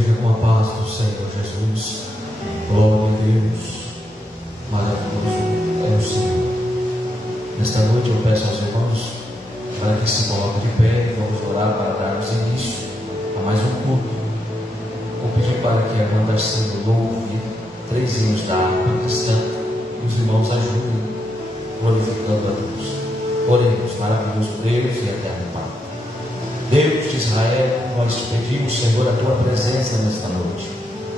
igreja, com a paz do Senhor Jesus. Glória a Deus, maravilhoso é o Senhor. Nesta noite eu peço aos irmãos para que se coloquem de pé e vamos orar para darmos início a mais um culto. Vou pedir para que a banda Darcílio louve 3 hinos da harpa cristã e os irmãos ajudem, glorificando a Deus. Oremos, maravilhoso Deus e eterno Pai. Deus de Israel, nós pedimos, Senhor, a Tua presença nesta noite.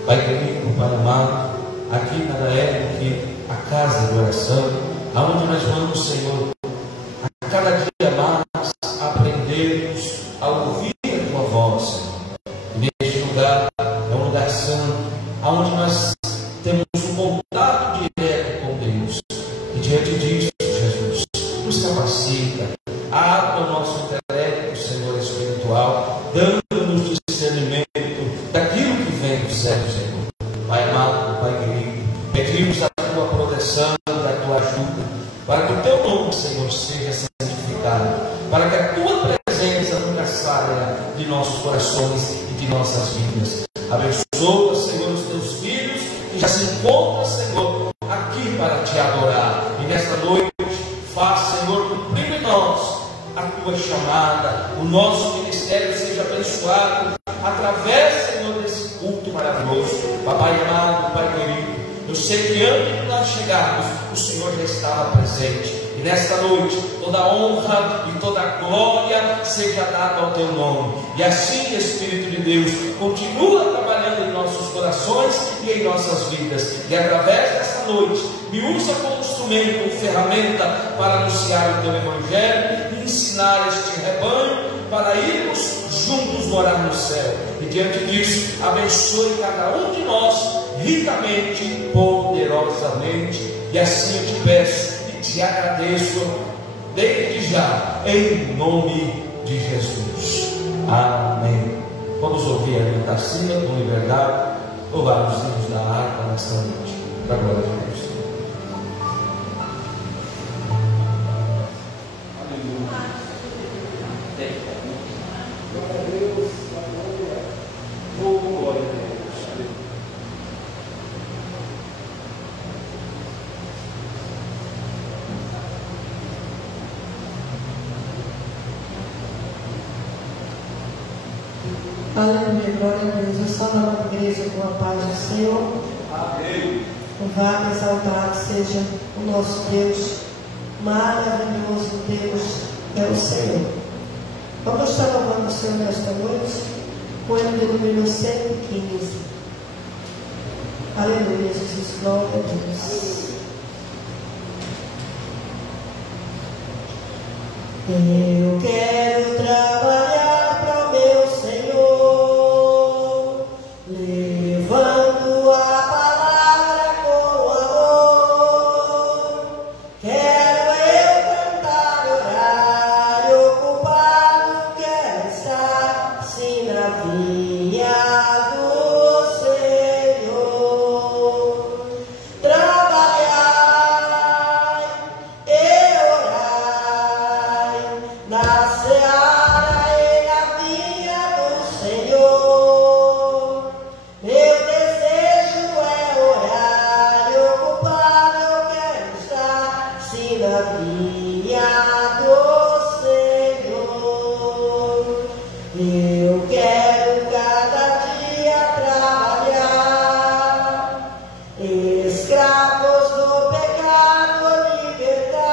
Pai querido, Pai amado, aqui nada é do que a casa de oração, aonde nós vamos, Senhor, a cada dia mais aprendermos a ouvir a Tua voz, Senhor. E neste lugar é um lugar santo, aonde nós temos um contato direto com Deus. E diante disso, Jesus, nos capacita, abre o nosso intelecto, Senhor, espiritual, dando-nos discernimento daquilo que vem do céu, Senhor. Pai amado, Pai querido, pedimos a Tua proteção, a Tua ajuda, para que o Teu nome, Senhor, seja santificado, para que a Tua presença nunca saia de nossos corações e de nossas vidas. Abençoa, Senhor, os Teus filhos que já se encontram, Senhor, aqui para Te adorar. E nesta noite, faz, Senhor, cumprir em nós a Tua chamada, o nosso ministério seja abençoado através, Senhor, desse culto maravilhoso. Papai amado, Pai querido, eu sei que antes de nós chegarmos, o Senhor já estava presente. E nesta noite, toda a honra e toda a glória seja dada ao Teu nome. E assim, Espírito de Deus, continua trabalhando em nossos corações e em nossas vidas. E através dessa noite, me usa como instrumento, ferramenta para anunciar o Teu Evangelho e ensinar este rebanho para irmos juntos morar no céu. E diante disso, abençoe cada um de nós ricamente, poderosamente. E assim eu te peço e te agradeço desde já, em nome de Jesus. Amém. Vamos ouvir a minha Tarsila com liberdade, louvar os hinos da harpa nesta noite. Da glória de Deus. Aleluia, glória a Deus. Eu só na igreja com a paz do Senhor. Amém. Louvado e exaltado seja o nosso Deus. Maravilhoso Deus é o Senhor. Vamos estar louvando o Senhor nesta noite com o hino de número 115. Aleluia, Jesus, glória a Deus. Eu quero trabalhar para o meu Senhor, levando a palavra com amor. Quero eu cantar, orar e ocupado, quero estar assim na vinha do Senhor. Trabalhar e orar na seara e na vinha do Senhor. Meu desejo é orar e ocupado, eu quero estar sim na vinha do Senhor. Eu quero cada dia trabalhar, escravos do pecado libertar,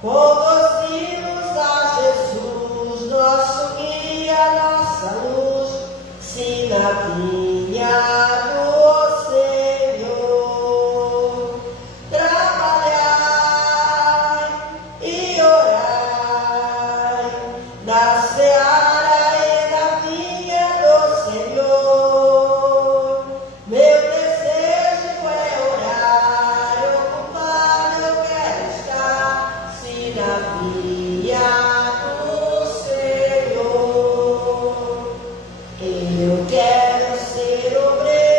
com os hinos a Jesus, nosso guia, nossa luz, sim na vinha do Senhor. Trabalhar e orar na seara e na vinha do Senhor. Meu desejo é orar e ocupado, eu quero estar sim na vinha do Senhor. Eu quero ser obreiro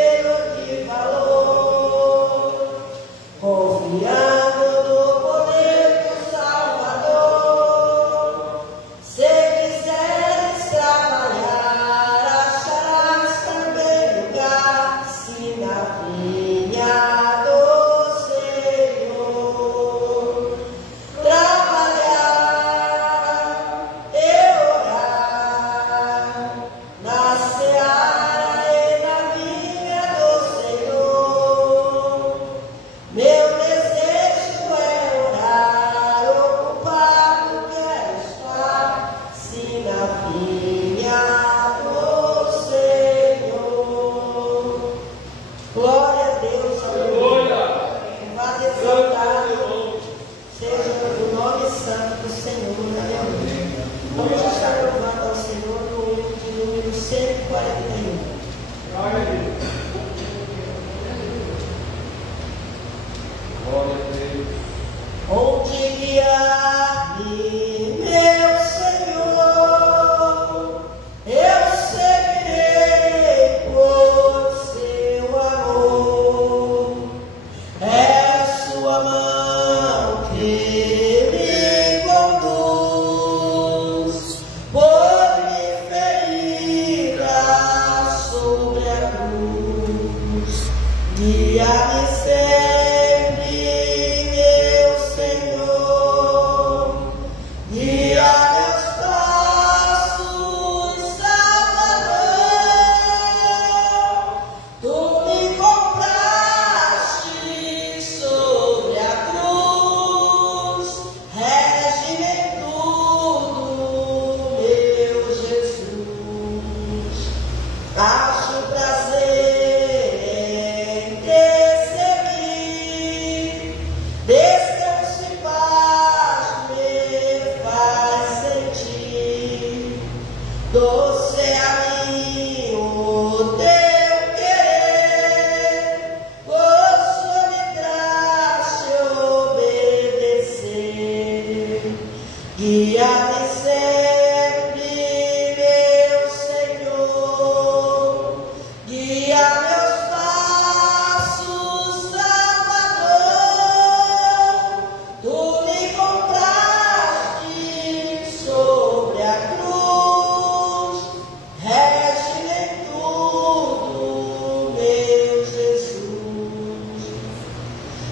Onde guiar-me, meu Senhor, eu seguirei por seu amor. É sua mão que me conduz, por me ferida sobre a cruz. Guia-me sempre, meu Senhor, guia meus passos, Salvador. Tu me compraste sobre a cruz, rege-me em tudo, meu Jesus. Acho prazer em te seguir, descanso e paz me faz sentir. Doce é a mim o teu querer, gozo me traz te obedecer. Guia-me sempre, meu Senhor, guia meus passos, Salvador. Tu me compraste sobre a cruz, rege-me em tudo, meu Jesus.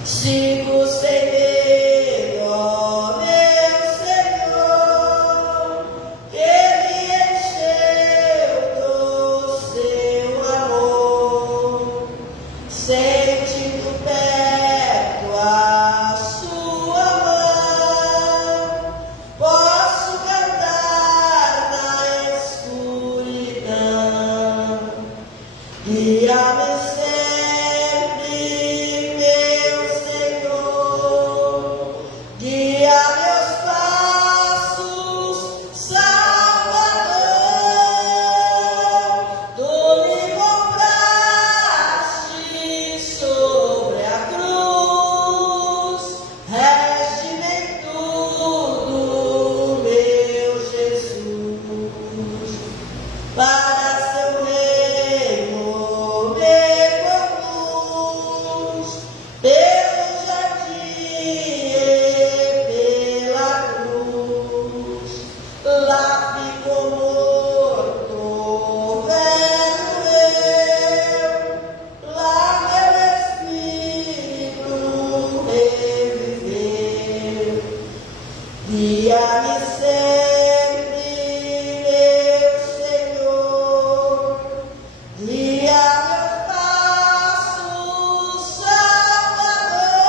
Sigo sem medo, ó meu Senhor, que me encheu do seu amor. Sentindo perto a sua mão, posso cantar na escuridão. Guia-me sempre, meu Senhor, guia meus passos, Salvador. Tu me compraste sobre a cruz, rege-me em tudo, meu Jesus. Para seu reino me conduz, pelo jardim e pela cruz. Lá ficou morto, velho eu, lá meu espírito reviveu. Guia-me sempre, meu Senhor, guia meus passos, Salvador.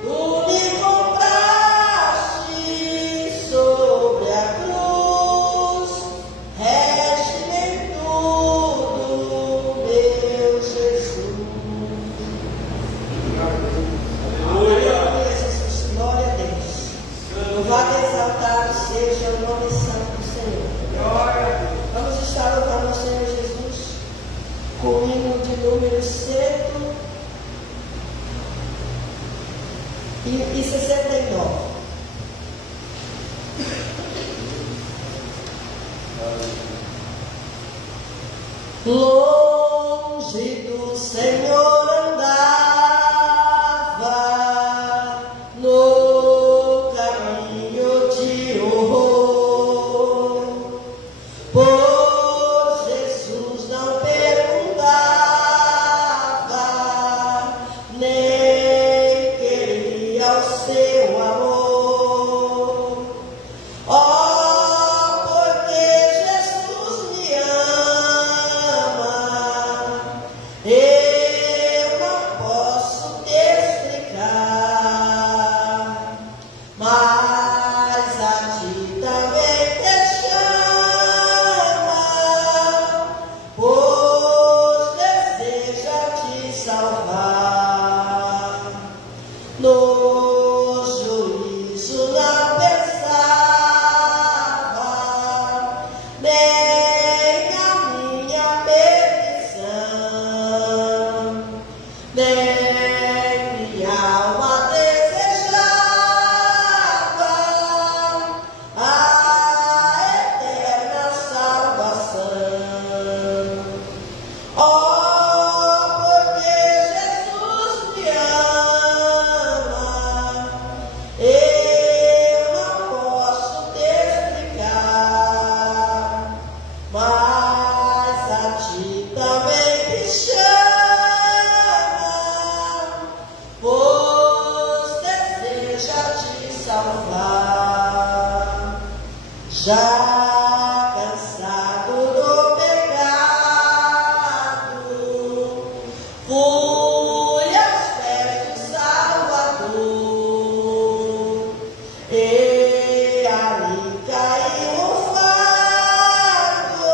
Tu me compraste sobre a cruz, rege-me em tudo, meu Jesus. Aleluia, Jesus, glória a Deus. Louvado e exaltado seja o nome santo do Senhor. Vamos estar louvando o Senhor Jesus com o hino de número 169. Longe do Senhor andava, no caminho de horror, por Jesus não perguntava, nem queria o seu amor. Oh, porque Jesus me ama, já cansado do pecado, fui aos pés do Salvador, e ali caiu o fardo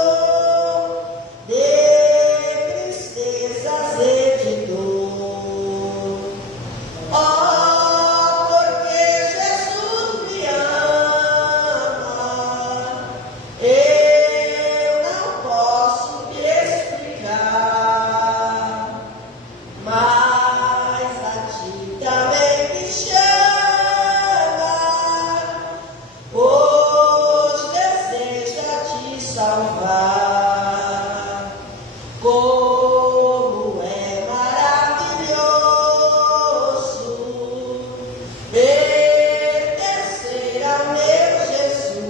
de tristezas e de dor. Oh, porque Jesus me ama, eu não posso me explicar, mas a ti também me chama, pois deseja te salvar. Como é maravilhoso pertencer ao meu Jesus,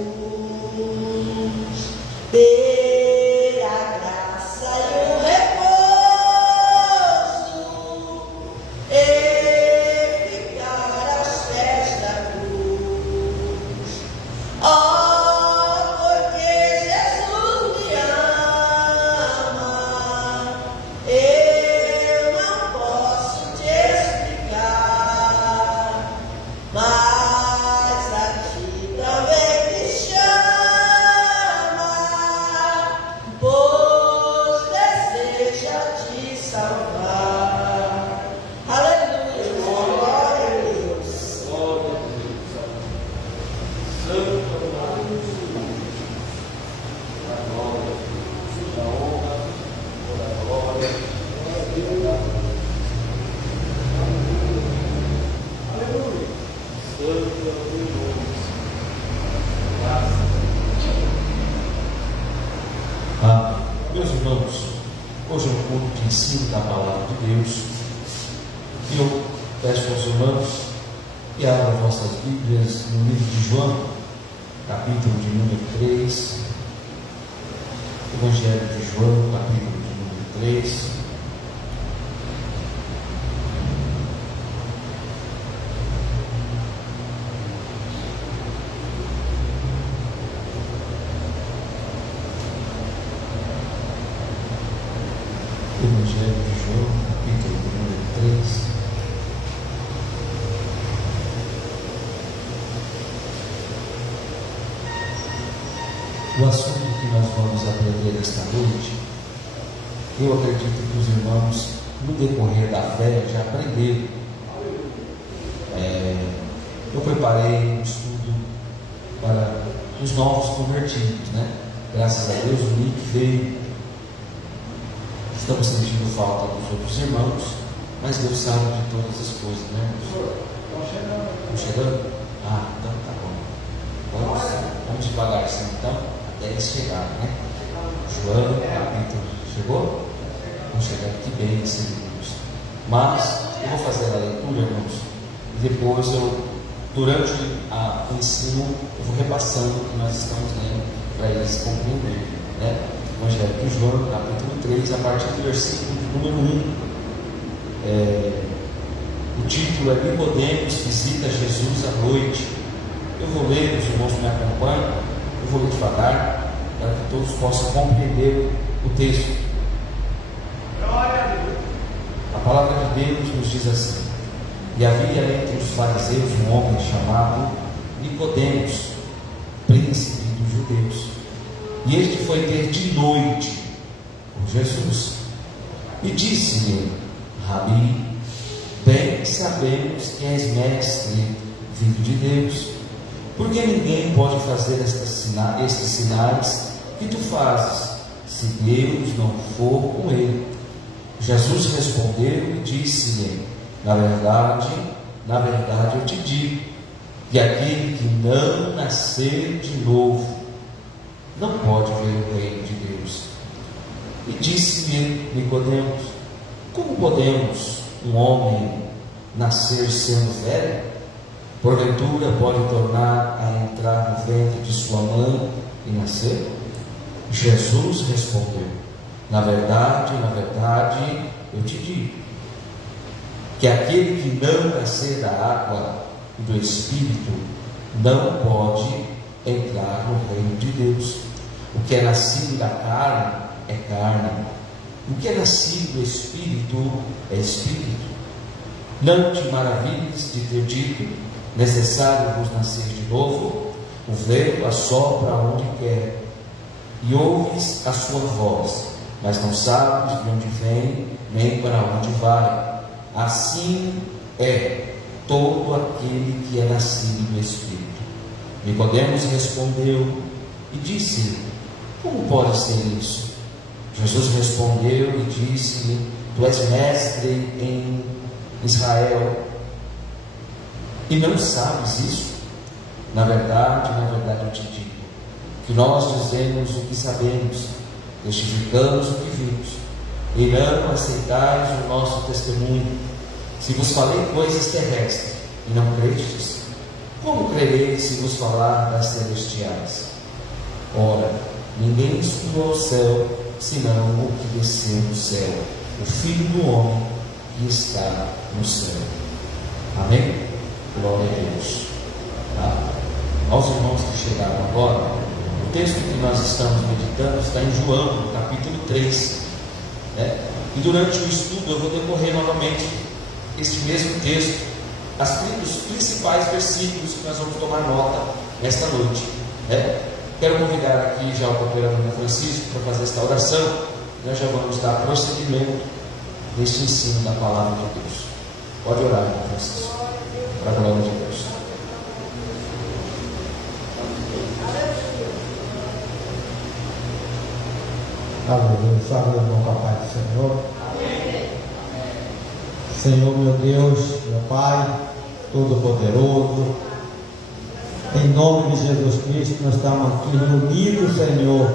ter a graça e o repouso, e ficar aos pés da cruz. Oh, porque Jesus me ama, eu não posso te explicar, mas a ti também me chama, pois deseja te salvar. Aleluia, glória a Deus. Meus irmãos, hoje é um culto de ensino da palavra de Deus, e eu peço aos irmãos que abram vossas Bíblias no livro de João, capítulo de número 3, Evangelho de João, capítulo de número 3. Evangelho de João, capítulo de número 3. O assunto que nós vamos aprender esta noite, eu acredito que os irmãos, no decorrer da fé, já aprenderam. Eu preparei um estudo para os novos convertidos, né? Graças a Deus o Nick veio. Estamos sentindo falta dos outros irmãos, mas Deus sabe de todas as coisas, né? Estão chegando? Ah, então tá bom. Vamos devagarzinho então, até eles chegarem, né? João, capítulo, chegou? Vamos chegar aqui bem nesse livro. Mas eu vou fazer a leitura, irmãos, e depois durante o ensino, eu vou repassando o que nós estamos lendo para eles compreenderem, né? Evangelho de João, capítulo 3, a partir do versículo número 1. O título é Nicodemos visita Jesus à noite. Eu vou ler, os irmãos me acompanham, eu vou ler devagar, para que todos possam compreender o texto. A palavra de Deus nos diz assim: e havia entre os fariseus um homem chamado Nicodemos, príncipe dos judeus. E este foi ter de noite com Jesus, e disse-lhe: Rabi, bem sabemos que és mestre, vindo de Deus, porque ninguém pode fazer estes sinais que tu fazes, se Deus não for com ele. Jesus respondeu e disse-lhe: na verdade eu te digo, que aquele que não nascer de novo não pode ver o reino de Deus. E disse-lhe Nicodemos: como podemos um homem nascer sendo velho? Porventura pode tornar a entrar no ventre de sua mãe e nascer? Jesus respondeu: na verdade eu te digo, que aquele que não nascer da água e do Espírito não pode entrar no reino de Deus. O que é nascido da carne é carne, o que é nascido do Espírito é Espírito. Não te maravilhes de ter dito: necessário vos nascer de novo. O vento assopra onde quer, e ouves a sua voz, mas não sabes de onde vem, nem para onde vai. Assim é todo aquele que é nascido do Espírito. Nicodemos respondeu e disse: como pode ser isso? Jesus respondeu e disse-lhe: tu és mestre em Israel e não sabes isso? Na verdade eu te digo que nós dizemos o que sabemos, testificamos o que vimos, e não aceitais o nosso testemunho. Se vos falei coisas terrestres e não crestes, como crereis se vos falar das celestiais? Ora, ninguém subiu ao céu, senão o que desceu do céu, o Filho do Homem que está no céu. Amém? Glória a Deus. Aos irmãos que chegaram agora, o texto que nós estamos meditando está em João, no capítulo 3. E durante o estudo eu vou decorrer novamente este mesmo texto, os principais versículos que nós vamos tomar nota nesta noite. Quero convidar aqui já o cooperador Francisco para fazer esta oração. Nós já vamos dar prosseguimento neste ensino da palavra de Deus. Pode orar, irmão Francisco, para a glória de Deus. Aleluia, salve irmão com a paz do Senhor. Amém. Senhor meu Deus, meu Pai Todo-Poderoso, em nome de Jesus Cristo, nós estamos aqui reunidos, Senhor,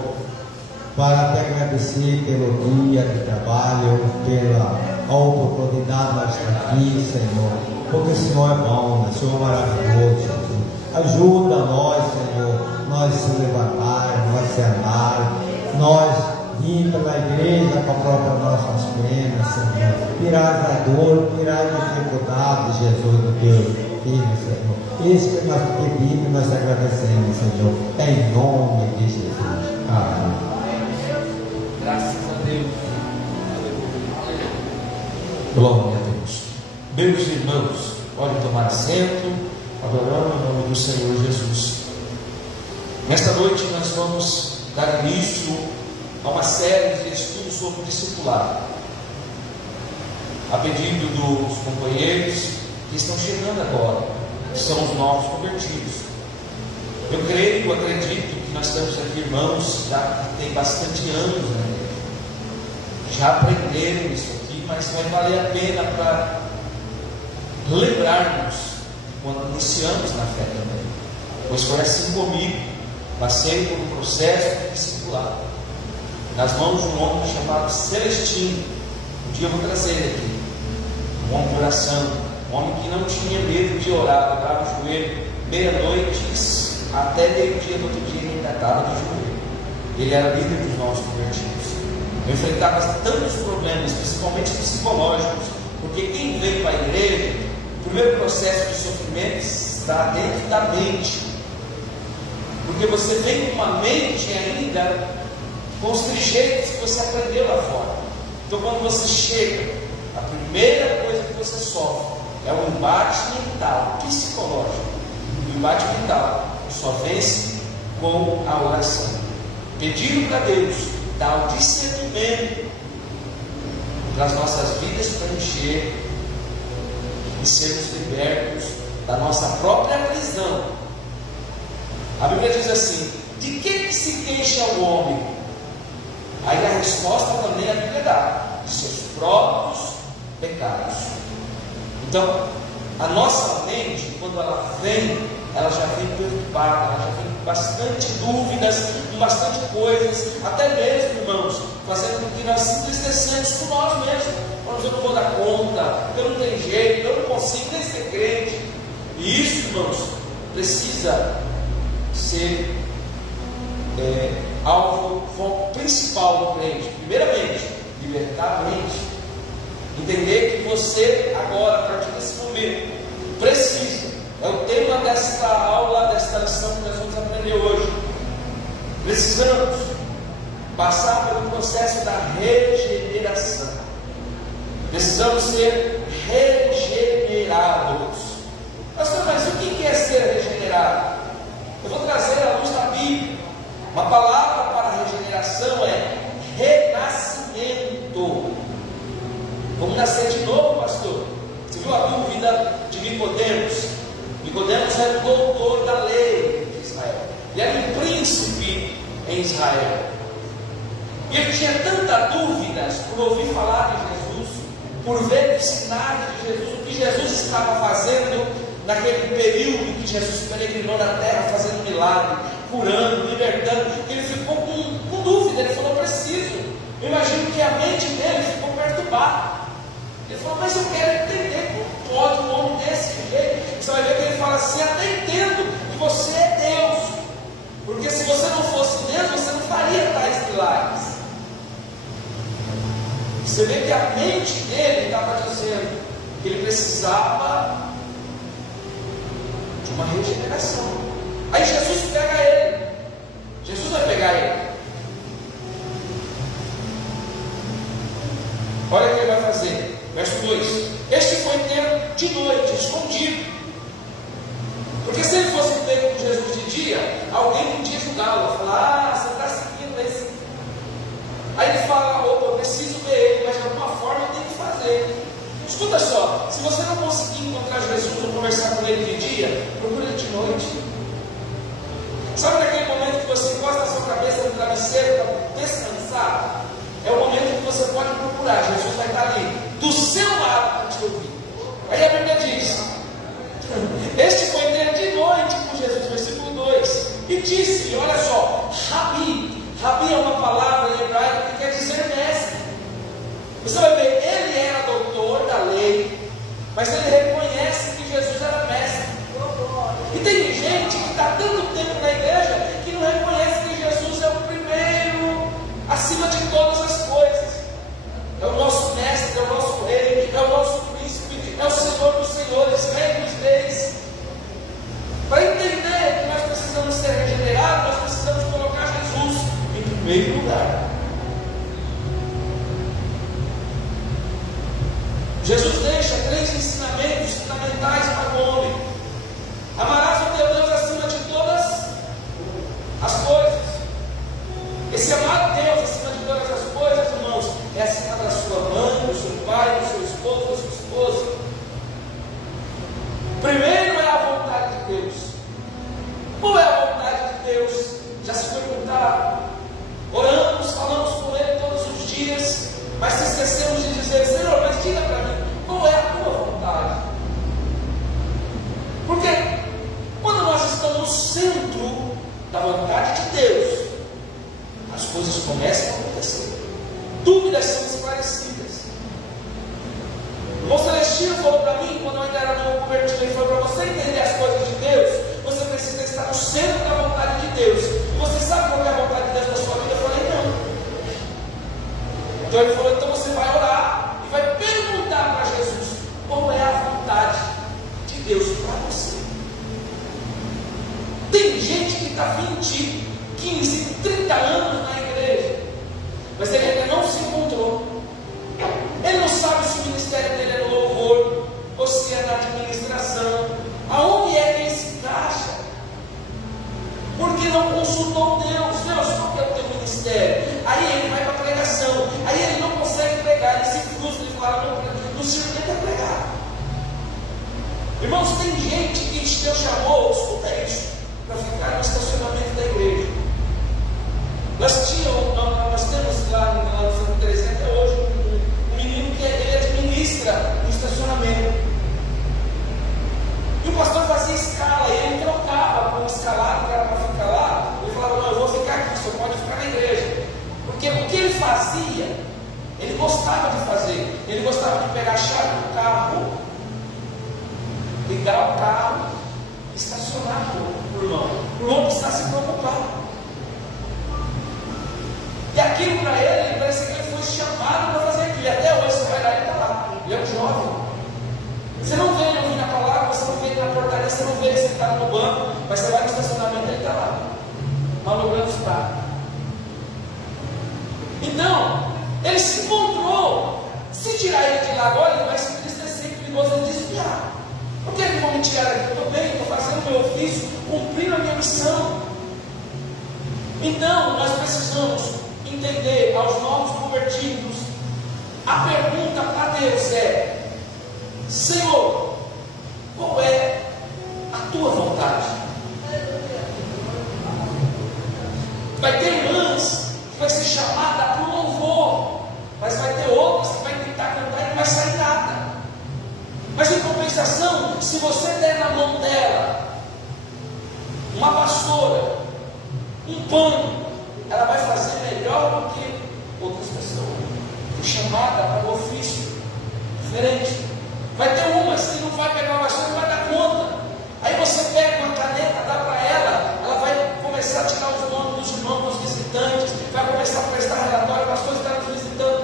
para te agradecer pelo dia de trabalho, pela oportunidade de estar aqui, Senhor, porque o Senhor é bom, o Senhor é maravilhoso, Jesus. Ajuda nós, Senhor, nós se levantar, nós se andar, nós vir pela igreja com a própria nossas penas, Senhor, tirar da dor, tirar da dificuldade, Jesus, do teu Filho, Senhor. Isso que nós pedimos e nós agradecemos, Senhor, em nome de Jesus. Amém. Graças a Deus. Glória a Deus. Meus irmãos, podem tomar assento, adorando o nome do Senhor Jesus. Nesta noite nós vamos dar início a uma série de estudos sobre o discipulado, a pedido dos companheiros que estão chegando agora, que são os novos convertidos. Eu acredito que nós temos aqui irmãos já que têm bastante anos na igreja, já aprenderam isso aqui, mas vai valer a pena para lembrarmos quando iniciamos na fé também, pois foi assim comigo. Passei por um processo de discipulado nas mãos de um homem chamado Celestino. Um dia eu vou trazer ele aqui, um homem de oração, um homem que não tinha medo de orar, dobrava o joelho meia-noite até meio-dia do outro dia, ele ainda estava de joelho. Ele era líder dos novos convertidos. Eu enfrentava tantos problemas, principalmente psicológicos, porque quem veio para a igreja, o primeiro processo de sofrimento está dentro da mente, porque você vem com uma mente ainda com os trejeitos que você aprendeu lá fora. Então quando você chega, a primeira coisa que você sofre é um embate mental, psicológico. O embate mental só vence com a oração, pedindo para Deus dar o discernimento para as nossas vidas preencher e sermos libertos da nossa própria prisão. A Bíblia diz assim: de que se queixa o homem? Aí a resposta também a Bíblia dá: de seus próprios pecados. Então, a nossa mente, quando ela vem, ela já vem perturbada, ela já vem com bastante dúvidas, com bastante coisas, até mesmo, irmãos, fazendo com que nós se entristecemos com nós mesmos. Mas eu não vou dar conta, eu não tenho jeito, eu não consigo nem ser crente. E isso, irmãos, precisa ser alvo, foco principal do crente. Primeiramente, libertar a mente. Entender que você agora, a partir desse momento, precisa É o tema desta aula, desta lição que nós vamos aprender hoje. Precisamos passar pelo processo da regeneração. Precisamos ser regenerados. Pastor, mas o que é ser regenerado? Eu vou trazer à luz da Bíblia. Uma palavra para regeneração é renascimento. Vamos nascer de novo, pastor? Você viu a dúvida de Nicodemos? Nicodemos era o doutor da lei de Israel. Ele era um príncipe em Israel. E ele tinha tantas dúvidas por ouvir falar de Jesus, por ver os sinais de Jesus, o que Jesus estava fazendo naquele período que Jesus peregrinou na terra, fazendo milagre, curando, libertando. Ele ficou com dúvida. Ele falou: preciso. Eu imagino que a mente dele ficou perturbada. Ele falou: mas eu quero entender como pode um homem desse jeito. Você vai ver que ele fala assim: até entendo que você é Deus, porque se você não fosse Deus, você não faria tais milagres. Você vê que a mente dele estava dizendo que ele precisava de uma regeneração. Aí Jesus pega ele. Jesus vai pegar ele. Olha o que ele vai fazer. Verso 2: este foi ter de noite, escondido. Porque se ele fosse pego com Jesus de dia, alguém podia julgá-lo, falar: você está seguindo esse. Aí ele fala: opa, eu preciso ver ele, mas de alguma forma eu tenho que fazer. Escuta só, se você não conseguir encontrar Jesus ou conversar com ele de dia, procure ele de noite. Sabe naquele momento que você encosta a sua cabeça no travesseiro para descansar? É o momento que você pode procurar. Jesus vai estar ali, do seu lado, para te ouvir. Aí a Bíblia diz: este foi ter de noite com Jesus, versículo 2, e disse, olha só, Rabi. Rabi é uma palavra em hebraico que quer dizer mestre. Você vai ver, ele era doutor da lei, mas ele reconhece que Jesus era mestre. E tem gente que está tanto tempo na igreja que não reconhece que Jesus é o primeiro, acima de todas as coisas. É o nosso mestre, é o nosso rei, é o nosso príncipe, é o Senhor dos senhores, rei dos reis. Para entender que nós precisamos ser regenerados, nós precisamos colocar Jesus em primeiro lugar. Jesus deixa 3 ensinamentos fundamentais para o homem. Amarás o teu Deus acima de todas as coisas. Esse amar a Deus acima de todas as coisas, irmãos, é acima da sua mãe, do seu pai, do seu esposo, da sua esposa. Primeiro é a vontade de Deus. Qual é a vontade de Deus? Já se perguntaram? Oramos, falamos com Ele todos os dias, mas se esquecemos de dizer: Senhor, mas diga para mim, qual é a tua vontade? Porque quando nós estamos no centro da vontade de Deus, as coisas começam a acontecer. Dúvidas são esclarecidas. O irmão Celestino falou para mim, quando eu ainda era novo convertido, ele falou: para você entender as coisas de Deus, você precisa estar no centro da vontade de Deus. E você sabe qual é a vontade de Deus na sua vida? Eu falei: não. Então ele falou: então você vai orar e vai perguntar para Jesus qual é a vontade de Deus para você. Tem gente que está 20, 15, 30 anos na igreja, mas ele ainda não se encontrou. Ele não sabe se o ministério dele é no louvor ou se é na administração. Aonde é que ele se encaixa? Porque não consultou Deus. Deus, qual que é o teu ministério? Aí ele vai para a pregação. Aí ele não consegue pregar. Ele se frustra e fala: não sirvo nem para pregar. Irmãos, tem gente que Deus chamou, escuta isso, para ficar no estacionamento da igreja. Nós temos lá no Santa Teresinha até hoje um menino que ele administra o estacionamento. E o pastor fazia escala, e ele trocava com o escalado que era para ficar lá. Ele falava: não, eu vou ficar aqui, só pode ficar na igreja. Porque o que ele fazia, ele gostava de fazer. Ele gostava de pegar a chave do carro, ligar o carro, estacionar o irmão. O irmão precisa se preocupar. E aquilo para ele, parece que ele foi chamado para fazer aquilo. E até hoje você vai lá e está lá. Ele é um jovem. Você não vê ele ouvindo a palavra, você não vê ele na portaria, você não vê sentado no banco, mas você vai no estacionamento e ele está lá, malogrando os pratos. Então, ele se encontrou. Se tirar ele de lá agora, ele vai se entristecer, perigoso ele desviar. Por que eles vão me tirar aqui? Estou bem, estou fazendo o meu ofício, cumprindo a minha missão. Então, nós precisamos entender aos novos convertidos. A pergunta para Deus é: Senhor, qual é a tua vontade? Vai ter irmãs que vai ser chamada para o louvor, mas vai ter outras que vai tentar cantar e não vai sair nada. Mas em compensação, se você der na mão dela uma vassoura, um pano, ela vai fazer melhor do que outras pessoas. Foi chamada para o ofício diferente. Vai ter umas que não vai pegar uma vassoura e não vai dar conta. Aí você pega uma caneta, dá para ela vai começar a tirar os nomes dos irmãos, dos visitantes, vai começar a prestar relatório das coisas que estão nos visitando.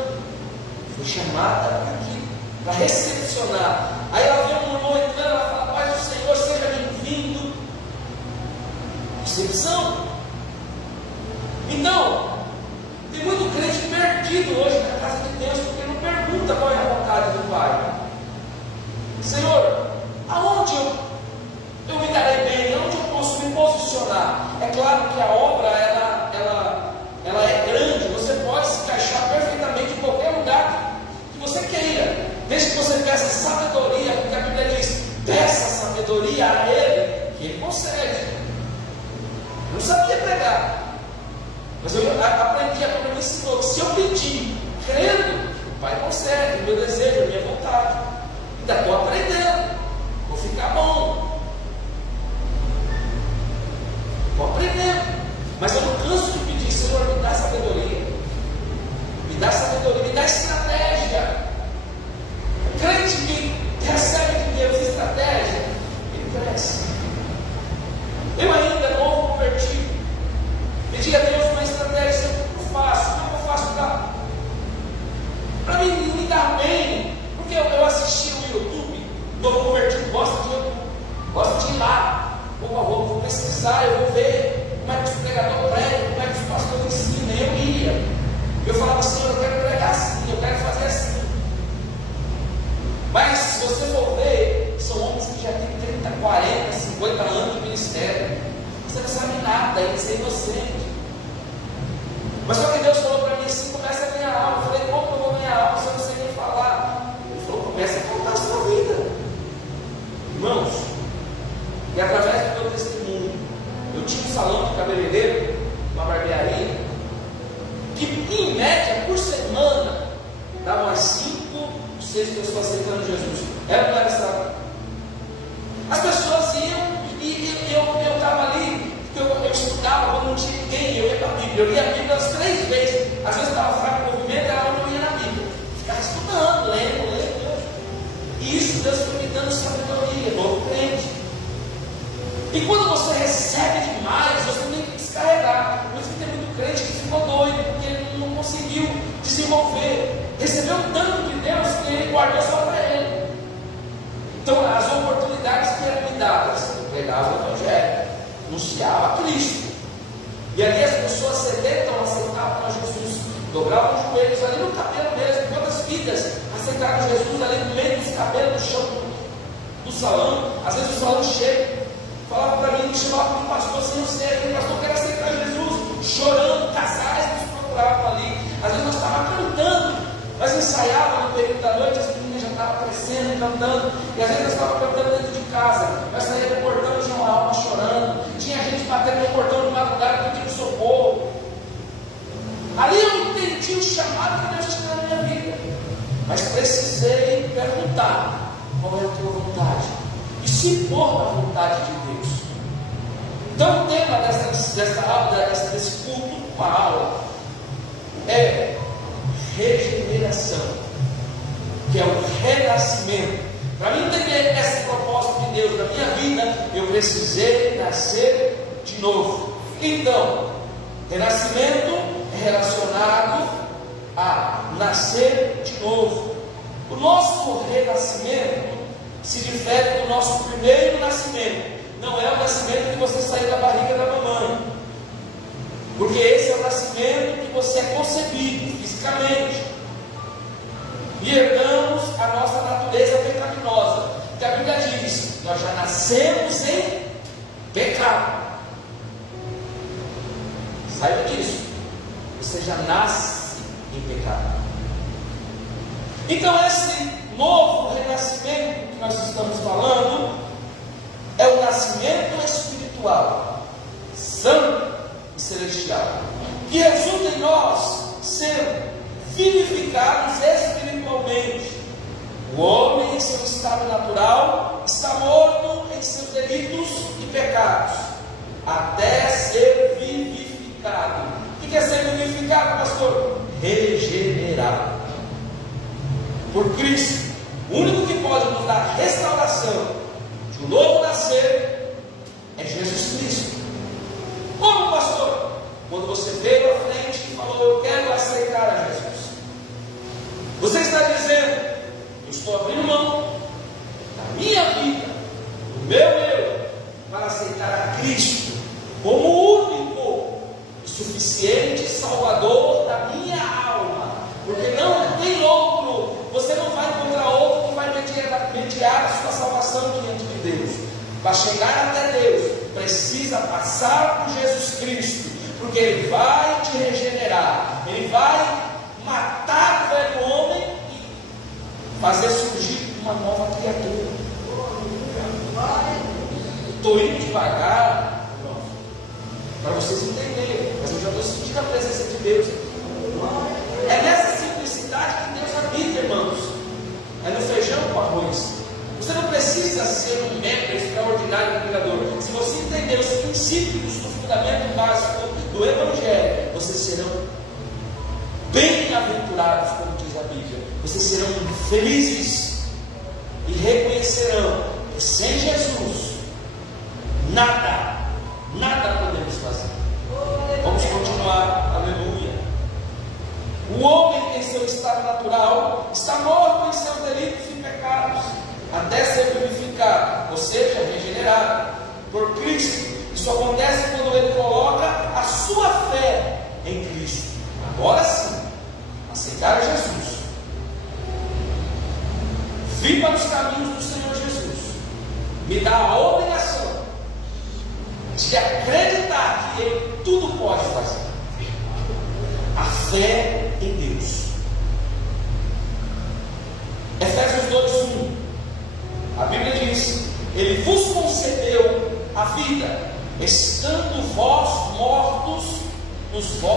Foi chamada para aquilo, para recepcionar. Aí ela vê um irmão entrando, ela fala: paz do Senhor, seja bem-vindo. Recepção. Então, tem muito crente perdido hoje na casa de Deus, porque não pergunta qual é a vontade do Pai. Senhor, aonde eu me darei bem? Aonde eu posso me posicionar? É claro que a obra ela é grande, você pode se encaixar perfeitamente em qualquer lugar que você queira, desde que você peça sabedoria, porque a Bíblia diz: peça sabedoria a Ele, que Ele concede. Eu não sabia pregar, mas eu aprendi, a Bíblia me ensinou que se eu pedir, crendo, o Pai concede, o meu desejo, a minha vontade. Ainda estou aprendendo, vou ficar bom, estou aprendendo, mas eu não canso de pedir: Senhor, me dá sabedoria, me dá sabedoria, me dá estratégia. O crente que recebe de Deus estratégia, ele cresce. Eu ainda novo convertido, pedi a Deus uma estratégia: o que eu faço? Como eu faço para me dar bem? Porque eu assisti no YouTube, novo convertido gosta de ir lá, vou pesquisar, eu vou ver como é que os pregadores pregam, como é que os pastores ensinam. Eu ia, eu falava: Senhor, eu quero pregar assim, eu quero fazer assim. Mas se você for ver, são homens que já têm 30, 40, 50 anos de ministério. Você não sabe nada, eles é inocente. Mas só que Deus falou para mim assim: começa a ganhar alma. Eu falei: como que eu vou ganhar alma se eu não sei nem falar? Ele falou: começa a contar a sua vida. Irmãos, e através do meu testemunho, eu tinha um salão de cabeleireiro, uma barbearia, que em média por semana dava umas 5, 6 pessoas aceitando Jesus. Era uma engraçado. As pessoas iam e eu estava ali, porque eu estudava quando não tinha ninguém, eu ia para a Bíblia. Eu lia a Bíblia as 3 vezes. Às vezes estava fraco o movimento, era onde eu ia na Bíblia. Ficava estudando, lendo. E isso Deus foi me dando sabedoria, novo crente. E quando você recebe demais, você tem que descarregar. Por isso que tem muito crente que ficou doido, porque ele não conseguiu desenvolver. Recebeu tanto de Deus que ele guardou só para ele. Então, as oportunidades que eram me dadas, eu pregava o Evangelho, anunciava Cristo. E ali as pessoas sedentam, aceitavam a Jesus, dobravam os joelhos ali no cabelo mesmo. Quantas vidas aceitaram Jesus ali no meio dos cabelos, no chão do salão? Às vezes o salão cheio. Falava para mim, me chamava para um pastor assim: eu sei, o pastor quer aceitar Jesus, chorando, casais nos procuravam ali. Às vezes nós estávamos cantando, mas ensaiava no período da noite, as meninas já estavam crescendo, cantando, e às vezes nós estávamos cantando dentro de casa, nós saíamos do portão e tinha uma alma chorando, tinha gente batendo no portão de madrugada pedindo socorro. Ali eu entendi o chamado que Deus tinha na minha vida, mas precisei perguntar: qual é a tua vontade? E se pôr na vontade de Deus. Então o tema dessa aula, desse culto, uma aula, é regeneração, que é o renascimento. Para mim entender esse propósito de Deus na minha vida, eu precisei nascer de novo. Então, renascimento é relacionado a nascer de novo. O nosso renascimento se difere do nosso primeiro nascimento, não é o nascimento que você saiu da barriga da mamãe, porque esse é o nascimento que você é concebido fisicamente, e herdamos a nossa natureza pecaminosa, que a Bíblia diz: nós já nascemos em pecado. Saiba disso, você já nasce em pecado. Então esse novo renascimento que nós estamos falando é o nascimento espiritual, santo e celestial, que resulta em nós sendo vivificados espiritualmente. O homem em seu estado natural está morto em seus delitos e pecados, até ser vivificado. O que é ser vivificado, pastor? Regenerado por Cristo. O único que pode nos dar restauração de um novo nascer é Jesus Cristo. Como, pastor? Quando você veio à frente e falou: eu quero aceitar a Jesus, você está dizendo: eu estou abrindo mão da minha vida, do meu eu, para aceitar a Cristo como o único e suficiente Salvador da minha alma, porque não tem outro. Você não vai encontrar outro que vai mediar a sua salvação diante de Deus. Para chegar até Deus, precisa passar por Jesus Cristo, porque Ele vai te regenerar, Ele vai matar o velho homem e fazer surgir uma nova criatura. Estou indo devagar, irmãos, para vocês entenderem, mas eu já estou sentindo a presença de Deus. É nessa simplicidade que Deus habita, irmãos. É no feijão com arroz. Você não precisa ser um membro extraordinário do pregador. Se você entender os princípios do fundamento básico do Evangelho, vocês serão bem-aventurados, como diz a Bíblia. Vocês serão felizes e reconhecerão que sem Jesus nada podemos fazer. Vamos continuar, aleluia. O homem em seu estado natural está morto em seus delitos e pecados, até ser vivificado, ou seja, regenerado por Cristo. Isso acontece quando ele coloca a sua fé em Cristo. Agora sim, aceitar Jesus, vir para os caminhos do Senhor Jesus, me dá a obrigação de acreditar que Ele tudo pode fazer. A fé em Deus. Efésios 2:1, a Bíblia diz: Ele vos concedeu a vida, estando vós mortos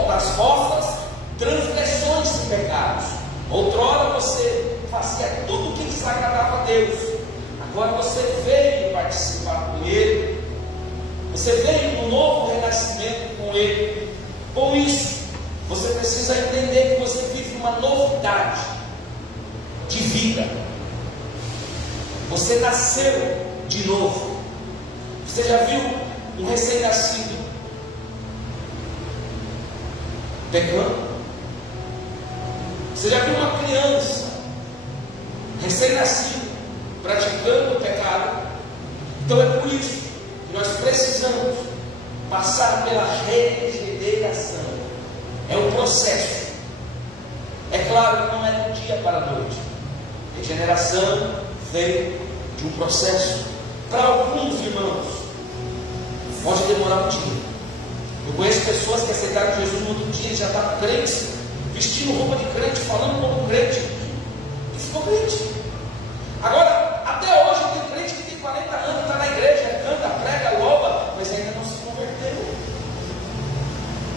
nas vossas transgressões e pecados. Outrora você fazia tudo o que desagradava a Deus. Agora você veio participar com Ele. Você veio no novo renascimento com Ele. Com isso, você precisa entender que você vive uma novidade de vida. Você nasceu de novo. Você já viu um recém-nascido pecando? Você já viu uma criança recém-nascida praticando o pecado? Então é por isso que nós precisamos passar pela regeneração. É um processo. É claro que não é do dia para a noite. Regeneração vem de um processo. Para alguns irmãos, pode demorar um dia. Eu conheço pessoas que aceitaram Jesus no outro dia, já está crente, vestindo roupa de crente, falando como crente, e ficou crente. Agora, até hoje tem crente que tem 40 anos, está na igreja, canta, prega, louva, mas ainda não se converteu.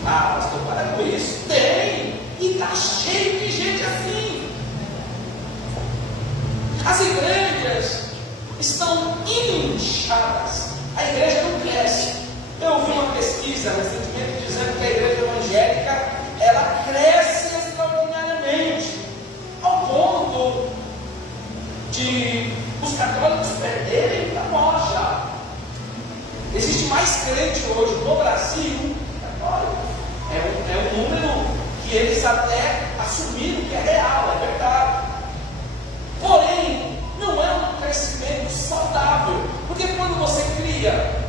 Ah, pastor, para com isso. Tem, e está cheio de gente assim. As igrejas estão inchadas, a igreja não cresce. Eu ouvi uma pesquisa recentemente dizendo que a igreja evangélica ela cresce extraordinariamente, ao ponto de os católicos perderem a loja. Existe mais crente hoje no Brasil católico. É um número que eles até assumiram que é real, é verdade. Porém, não é um crescimento saudável, porque quando você cria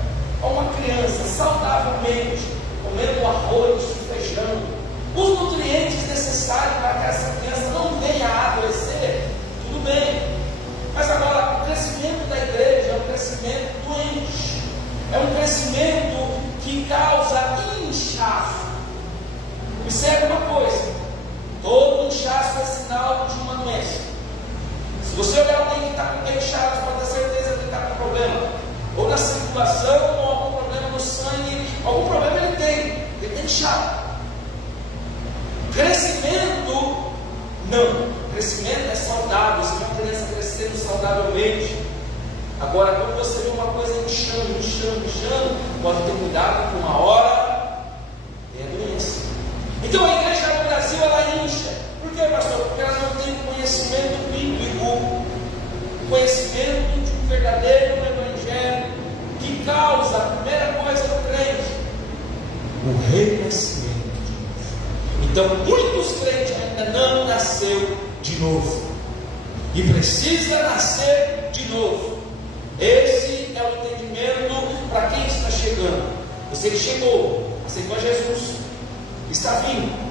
Se você olhar alguém que está com o pé inchado, você pode ter certeza que está com problema, ou na circulação, ou algum problema no sangue, algum problema ele tem inchado. Crescimento, não. Crescimento é saudável. Você vê uma criança crescendo saudavelmente. Agora, quando você vê uma coisa inchando, pode ter cuidado, que uma hora é a doença. Então a igreja no Brasil, ela incha. Por quê, pastor? Porque ela não tem conhecimento bíblico, conhecimento de um verdadeiro evangelho, que causa, a primeira coisa do crente, o renascimento. Então, muitos crentes ainda não nasceu de novo e precisa nascer de novo. Esse é o entendimento para quem está chegando. Você que chegou, aceitou Jesus, está vindo.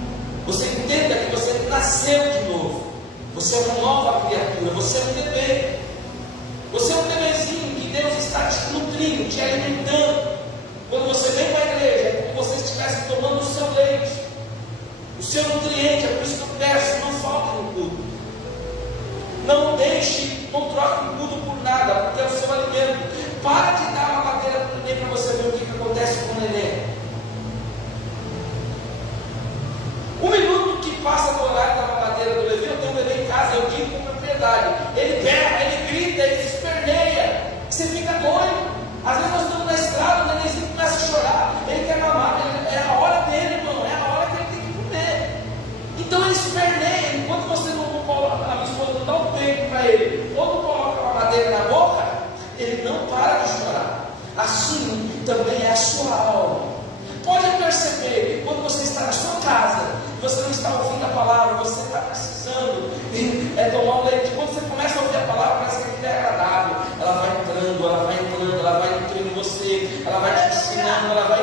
Você entenda que você nasceu de novo. Você é uma nova criatura. Você é um bebê. Você é um bebezinho que Deus está te nutrindo, te alimentando. Quando você vem para a igreja, é como se você estivesse tomando o seu leite, o seu nutriente. É por isso que eu peço, não falte no culto. Não deixe, não troque o culto por nada, porque é o seu alimento. Para de dar uma madeira para o neném para você ver o que acontece com o neném. Um minuto que passa do horário da mamadeira do bebê, eu tenho um bebê em casa, eu digo com propriedade. Ele berra, ele grita, ele se esperneia. Você fica doido. Às vezes nós estamos na estrada, o nenenzinho começa a chorar, ele quer mamar, é a hora dele, irmão, é a hora que ele tem que comer. Então ele esperneia. Enquanto você não coloca, a minha esposa não dá um peito para ele, ou não coloca a mamadeira na boca, ele não para de chorar. Assim também é a sua alma. Pode perceber, quando você está na sua casa, você não está ouvindo a palavra, você está precisando tomar o leite. Quando você começa a ouvir a palavra, parece que é agradável. Ela vai entrando, ela vai nutrindo você, ela vai te ensinando, ela vai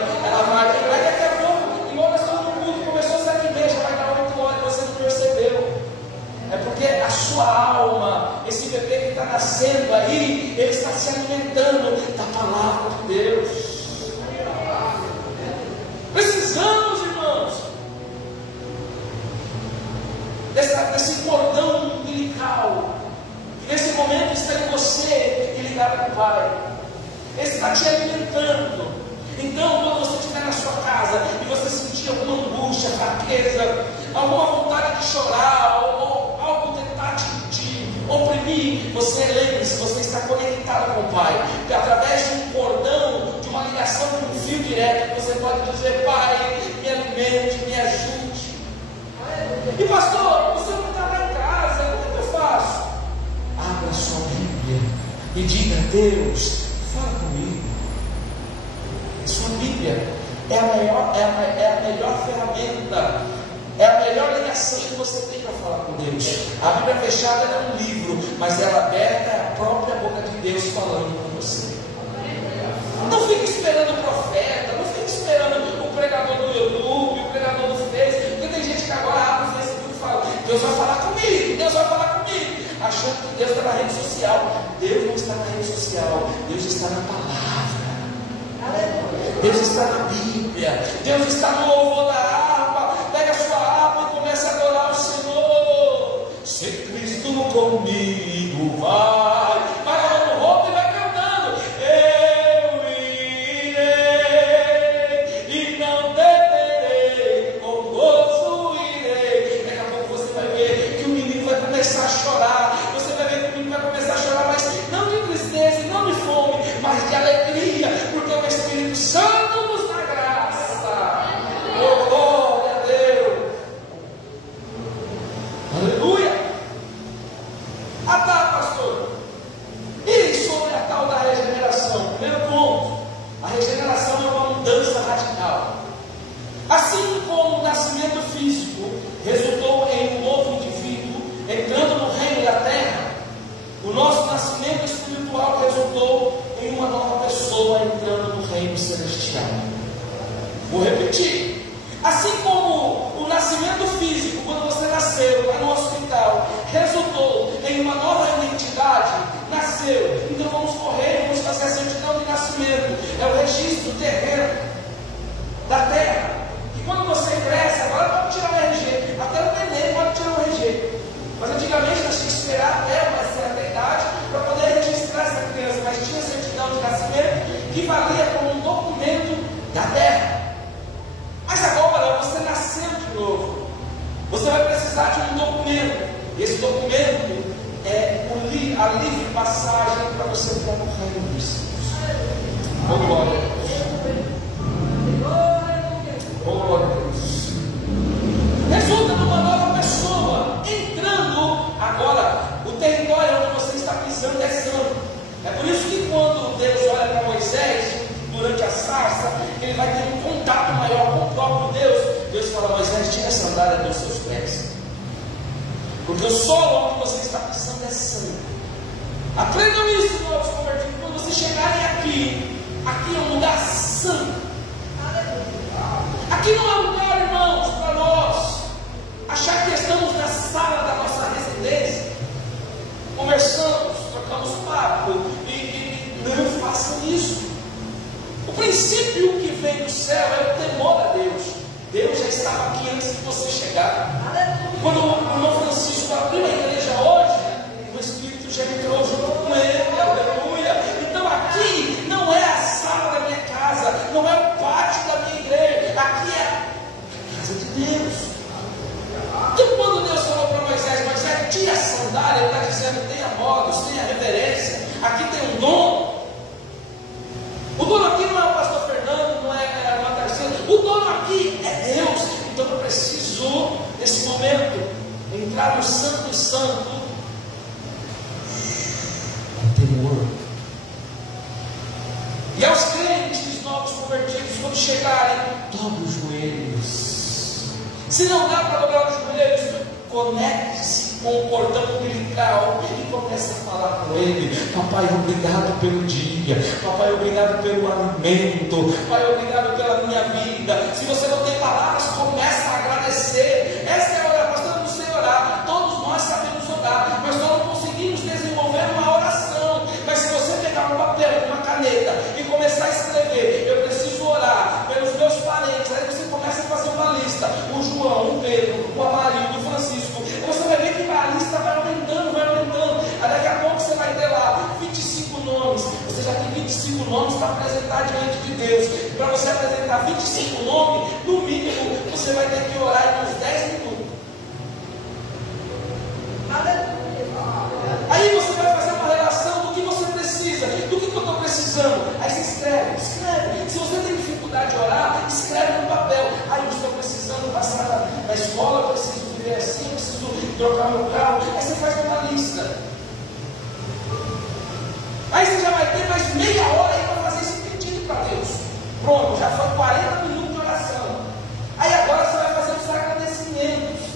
daqui a pouco, igual nós estamos no culto, começou a 7h30, já vai dar 8 horas, você não percebeu. É porque a sua alma, esse bebê que está nascendo aí, ele está se alimentando da palavra de Deus. Precisamos, irmãos, desse cordão umbilical, que nesse momento está em você e ligado com o Pai. Ele está te alimentando. Então, quando você estiver na sua casa e você sentir alguma angústia, fraqueza, alguma vontade de chorar, ou algo tentar te oprimir, você lembre-se, você está conectado com o Pai. Que através de um cordão, de uma ligação de um fio direto, você pode dizer: Pai, me alimente, me ajude. E pastor, você não está lá em casa, como é que eu faço? Abra sua Bíblia e diga: Deus, fala comigo. Sua Bíblia é a melhor ferramenta, é a melhor ligação que você tem para falar com Deus. A Bíblia fechada é um livro, mas ela aberta é a própria boca de Deus falando com você. Não fique esperando o profeta, não fique esperando o pregador do YouTube, o pregador do Facebook, porque tem gente que agora abre o Facebook e fala: Deus vai falar comigo, Deus vai falar comigo, achando que Deus está na rede social. Deus não está na rede social, Deus está na palavra. Deus está na Bíblia, Deus está no louvor da harpa. Pega a sua harpa e comece a adorar o Senhor. Se Cristo comigo vai lavando roupa e vai cantando: eu irei e não temerei, com gozo irei. Daqui a pouco você vai ver que o menino vai começar a chorar. Você vai ver que o menino vai começar a chorar, mas não de tristeza, não de fome, mas de alegria, porque o Espírito Santo nos dá graça. Oh, glória a Deus. Aleluia. Ah, tá, pastor. E sobre a tal da regeneração? Primeiro ponto: a regeneração é uma mudança radical. Assim como o nascimento físico resultou em um novo indivíduo entrando no reino da terra, o nosso nascimento espiritual resultou em uma nova pessoa entrando no reino celestial. Vou repetir. Assim como o nascimento físico, quando você nasceu lá no hospital, resultou em uma nova identidade, nasceu, então vamos correr, vamos fazer a certidão de nascimento. É o registro terreno da terra. E quando você cresce, agora pode tirar o RG, até o neném pode tirar o RG. Mas antigamente nós tínhamos que esperar até com um documento. Esse documento é a livre passagem para você para o reino dos céus. Oh, glória a Deus. Oh, glória a Deus. Resulta numa nova pessoa entrando. Agora, o território onde você está pisando é santo. É por isso que quando Deus olha para Moisés, durante a sarça, ele vai ter um contato maior com o próprio Deus. Deus fala: Moisés, tira a sandália dos seus pés, porque o solo onde você está pisando é santo. Aprendam isso, novos convertidos. Quando vocês chegarem aqui é um lugar santo. Aqui não é lugar, irmãos, para nós achar que estamos na sala da nossa residência, conversamos, trocamos papo, e não façam isso. O princípio que vem do céu é o temor a Deus. Deus já estava aqui antes de você chegar. Quando o irmão Francisco abriu a igreja hoje, o Espírito já entrou junto com ele, aleluia. Então aqui não é a sala da minha casa, não é o pátio da minha igreja, aqui é a casa de Deus. Então quando Deus falou para Moisés: Moisés, tira a sandália, ele está dizendo: tenha modos, tenha reverência, aqui tem um dono. O dono aqui não é o pastor Fernando, não é a irmã Tarcísio, o dono aqui é Deus. Então eu preciso, nesse momento, entrar no Santo dos Santos com temor. E aos crentes novos convertidos, quando chegarem, dobre os joelhos. Se não dá para dobrar os joelhos, conecte-se com o cordão umbilical e comece a falar com ele: papai, obrigado pelo dia, papai, obrigado pelo alimento, pai, obrigado pela minha vida. Se você não tem palavras, comece a agradecer. Essa é a oração. Pastor, eu não sei orar. Todos nós sabemos orar, mas nós não conseguimos desenvolver uma oração. Mas se você pegar um papel, uma caneta e começar a escrever: eu preciso orar pelos meus parentes, aí você começa a fazer uma lista: o João, o Pedro, o Amarildo, o Francisco. Você vai ver que a lista vai aumentando, vai aumentando. Aí daqui a pouco você vai ter lá 25 nomes. Você já tem 25 nomes para apresentar diante de Deus. Para você apresentar 25 nomes, no mínimo, você vai ter que orar uns 10 minutos. Aí você vai fazer uma relação do que você precisa, do que eu estou precisando. Aí você escreve. Se você tem dificuldade de orar, escreve no papel: eu estou precisando passar na escola, eu preciso viver assim, eu preciso trocar meu carro. Aí você faz uma lista. Aí você já vai ter mais meia hora aí para fazer esse pedido para Deus. Pronto, já foi 40 minutos de oração. Aí agora você vai fazer os agradecimentos.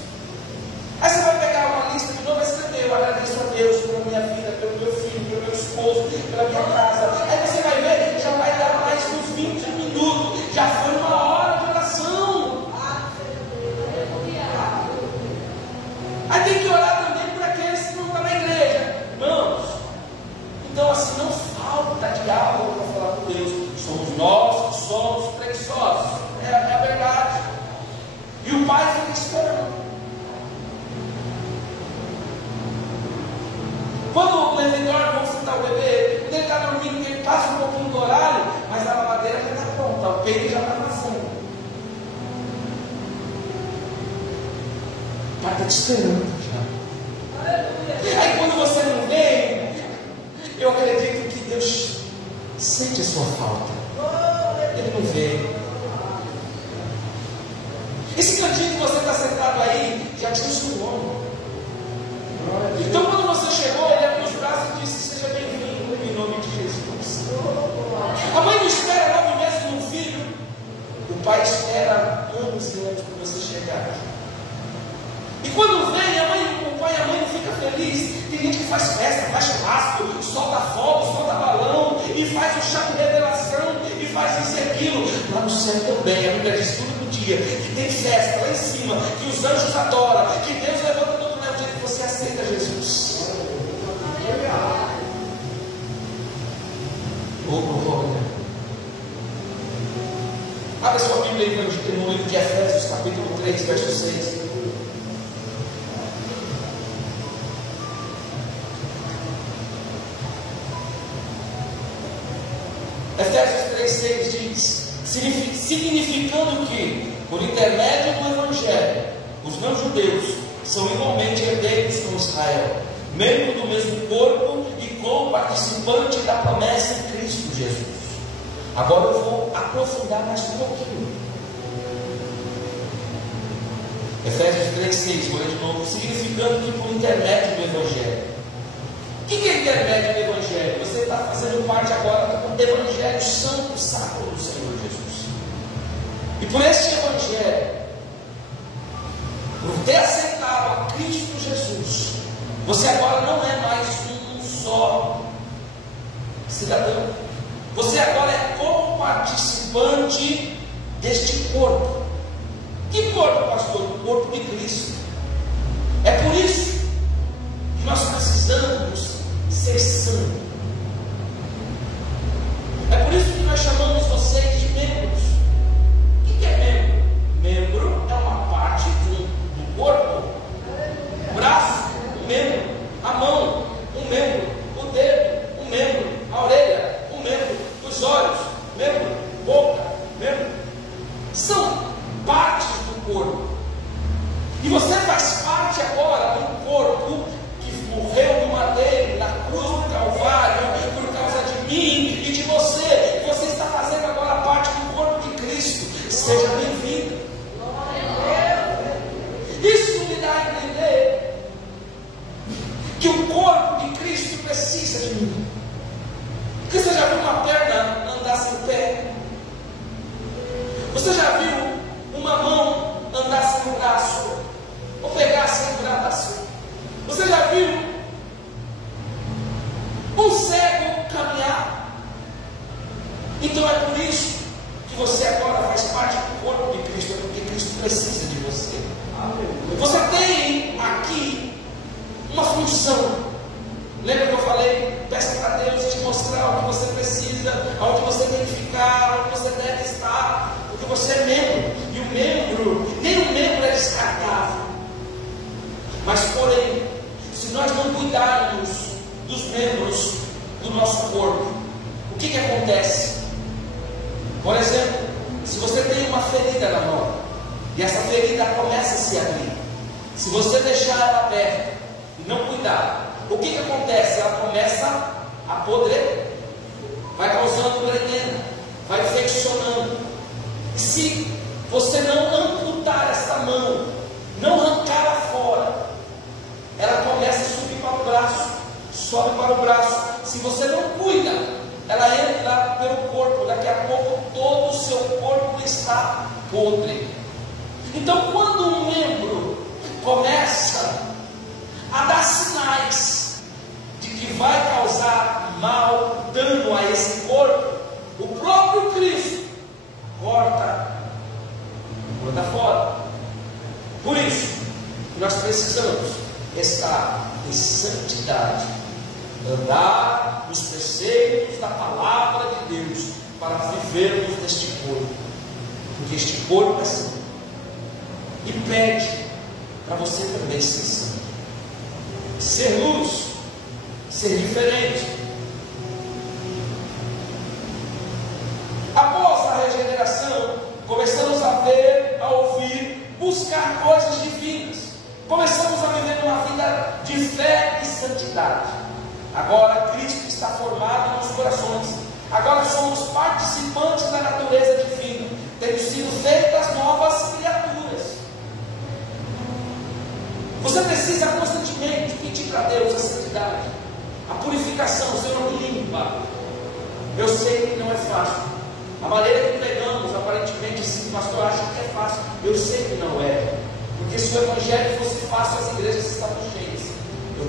Aí você vai pegar uma lista de novo e escrever: eu agradeço a Deus pela minha vida, pelo meu filho, pelo meu esposo, pela minha casa. Aí você vai ver, já vai dar mais uns 20 minutos. Já foi uma hora de oração. Aí tem que orar também por aqueles que não estão na igreja, irmãos. Então assim, não falta diálogo para falar com Deus. Somos nós que somos preguiçosos, é a verdade. E o pai fica esperando. Quando o bebê dorme, vamos sentar o bebê, quando ele está dormindo, ele passa um pouquinho do horário, mas a mamadeira já está pronta, o peito já está nascendo. O pai está te esperando já. Aí quando você não vem, eu acredito que Deus sente a sua falta. Ele não vem. Esse cantinho que você está sentado aí já tinha o seu nome. Então quando você chegou, ele abriu os braços e disse: seja bem-vindo em nome de Jesus. A mãe não espera 9 meses no filho, o pai espera anos e anos para você chegar. E quando vem, o pai e a mãe não ficam felizes. Tem gente que faz festa, faz churrasco, solta fogo, solta balão, e faz o chá de revelação, e faz isso e aquilo. Lá no céu também, a Bíblia diz todo dia que tem festa lá em cima, que os anjos adoram, que Deus levanta todo mundo dia que você aceita Jesus. Abra sua Bíblia aí no livro de Efésios, capítulo 3, verso 6. Efésios 3,6 diz: significando que, por intermédio do Evangelho, os não-judeus são igualmente herdeiros com Israel, membro do mesmo corpo e co-participante da promessa em Cristo Jesus. Agora eu vou aprofundar mais um pouquinho. Efésios 3,6, vou ler de novo, significando que por intermédio do Evangelho. O que é intermédio do Evangelho? Você está fazendo parte agora do Evangelho Santo, Sacro do Senhor Jesus. E por este Evangelho, por ter aceitado a Cristo Jesus, você agora não é mais um só cidadão. Você agora é co-participante deste corpo. Que corpo, pastor? O corpo de Cristo. É por isso que nós precisamos ser santos. É por isso que nós chamamos vocês de membros. O que é membro? Membro é uma parte do corpo. O braço, um membro. A mão, um membro. O dedo, um membro. A orelha, um membro. Os olhos, membro. Boca, membro. São partes do corpo. E você faz parte agora do corpo que morreu no madeiro, na cruz do Calvário, por causa de mim e de você. E você está fazendo agora parte do corpo de Cristo. Seja bem-vindo. Isso me dá a entender que o corpo de Cristo precisa de mim. Porque você já viu uma perna andar sem pé? Você já viu uma mão andar sem um braço? Ou pegar sem um braço? Você já viu um cego caminhar? Então é por isso que você agora faz parte do corpo de Cristo, porque Cristo precisa de você. Você tem aqui uma função. Lembra que eu falei? Peça para Deus te mostrar o que você precisa, aonde você tem que ficar, onde você deve estar, porque você é membro. E o membro, nenhum membro é descartável. Mas porém, se nós não cuidarmos dos membros do nosso corpo, o que acontece? Por exemplo, se você tem uma ferida na mão e essa ferida começa a se abrir, se você deixar ela aberta e não cuidar, o que acontece? Ela começa a podrer, vai causando veneno, vai infeccionando. E se você não amputar essa mão, não arrancá-la fora, ela começa a subir para o braço, sobe para o braço. Se você não cuida, ela entra pelo corpo, daqui a pouco todo o seu corpo está podre. Então quando um membro começa a dar sinais de que vai causar mal, dano a esse corpo, o próprio Cristo corta, manda fora. Por isso, nós precisamos estar em santidade, andar nos preceitos da palavra de Deus, para vivermos neste corpo, porque este corpo é santo, e pede para você também ser santo, ser luz, ser diferente. Após a regeneração, começamos a ver, a ouvir, buscar coisas divinas. Começamos a viver uma vida de fé e santidade. Agora Cristo está formado nos corações. Agora somos participantes da natureza divina. Temos sido feitas novas criaturas. Você precisa constantemente pedir para Deus a santidade, a purificação. Senhor, me limpa. Eu sei que não é fácil. A maneira que pregamos, aparentemente, sim, pastor, acha que é fácil. Eu sei que não é. Porque se o Evangelho fosse fácil, as igrejas estavam cheias.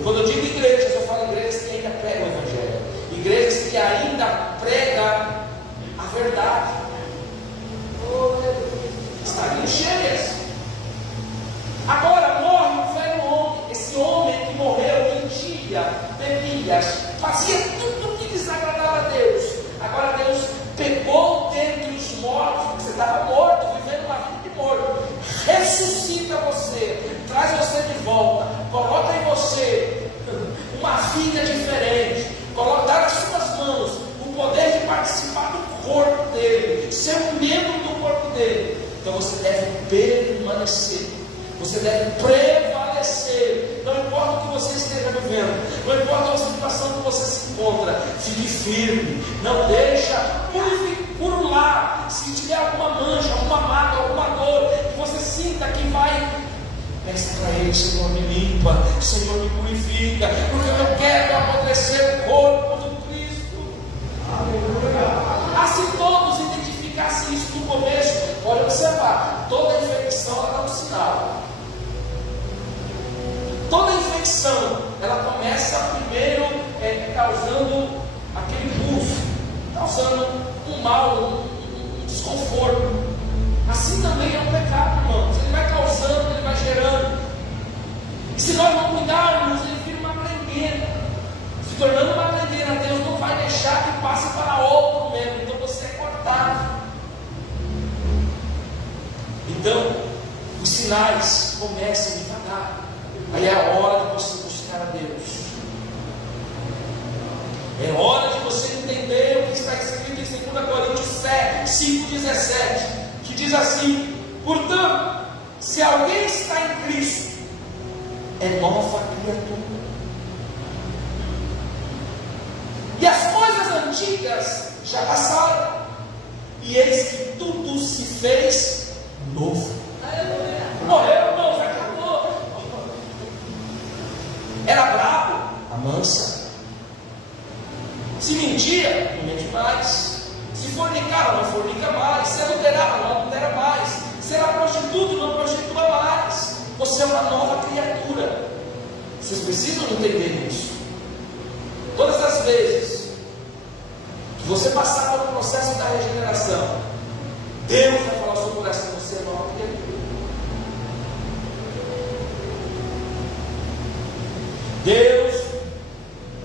Quando eu digo igrejas, eu falo igrejas que ainda pregam o Evangelho. Igrejas que ainda pregam a verdade. Estariam cheias. Agora morre um velho homem. Esse homem que morreu mentia, bebia, fazia tudo o que desagradava a Deus. Agora Deus pegou dentre os mortos, porque você estava morto, vivendo uma vida de morto, ressuscita você, traz você de volta, coloca em você uma vida diferente, dá nas suas mãos o poder de participar do corpo dele, ser um membro do corpo dele. Então você deve permanecer, você deve prevalecer não importa a situação que você se encontra, fique firme, não deixa purular. Se tiver alguma mancha, alguma mágoa, alguma dor, que você sinta que vai, peça para Ele: Senhor, me limpa, Senhor, me purifica, porque eu não quero apodrecer o corpo do Cristo. Assim todos identificassem isso no começo. Pode observar, toda infecção ela dá um sinal. Toda infecção ela começa primeiro causando aquele pulso, causando um mal, um desconforto. Assim também é o pecado, irmãos. Ele vai causando, ele vai gerando. E se nós não cuidarmos, ele vira uma prengueira. Se tornando uma prengueira, Deus não vai deixar que passe para outro mesmo. Então você é cortado. Então, os sinais começam devagar. Aí é a hora de você buscar a Deus. É hora de você entender o que está escrito em 2 Coríntios 5,17, que diz assim: portanto, se alguém está em Cristo, é nova criatura. E as coisas antigas já passaram, e eis que tudo se fez novo. Morreu, irmãos, acabou. Era bravo, amansa. Se mentia, não mente mais. Se fornicava, não fornica mais. Se adulterava, não adultera mais. Se era prostituto, não prostitua mais. Você é uma nova criatura. Vocês precisam entender isso. Todas as vezes que você passar pelo processo da regeneração, Deus vai falar ao seu coração: você é nova criatura.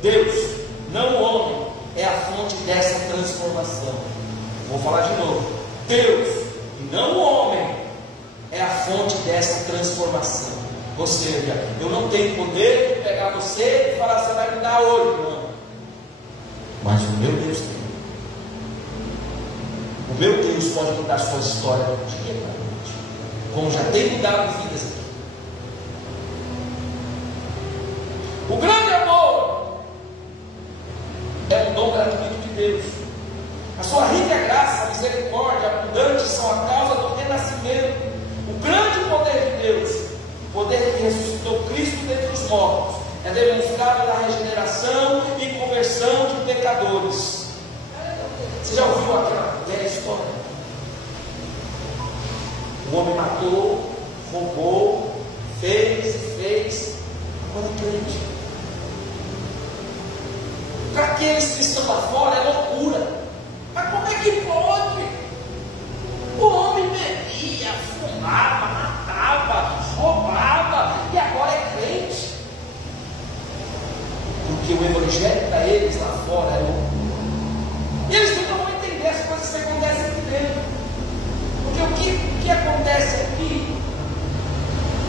Deus, não o homem, é a fonte dessa transformação. Vou falar de novo. Deus, e não o homem, é a fonte dessa transformação. Ou seja, eu não tenho poder de pegar você e falar: você vai me dar hoje, não. Mas o meu Deus tem. O meu Deus pode mudar sua história do dia para a noite, como já tem mudado vidas aqui. O grande amor é um dom gratuito de Deus. A sua rica graça, a misericórdia abundante são a causa do renascimento. O grande poder de Deus, o poder que ressuscitou Cristo dentre os mortos, é demonstrado na regeneração e conversão de pecadores. Você já ouviu aquela velha história? O homem matou, roubou, fez, agora é crente. Para aqueles que estão lá fora é loucura. Mas como é que pode? O homem bebia, fumava, matava, roubava e agora é crente. Porque o evangelho para eles lá fora é loucura. E eles nunca vão entender as coisas que acontecem aqui dentro. Porque o que acontece aqui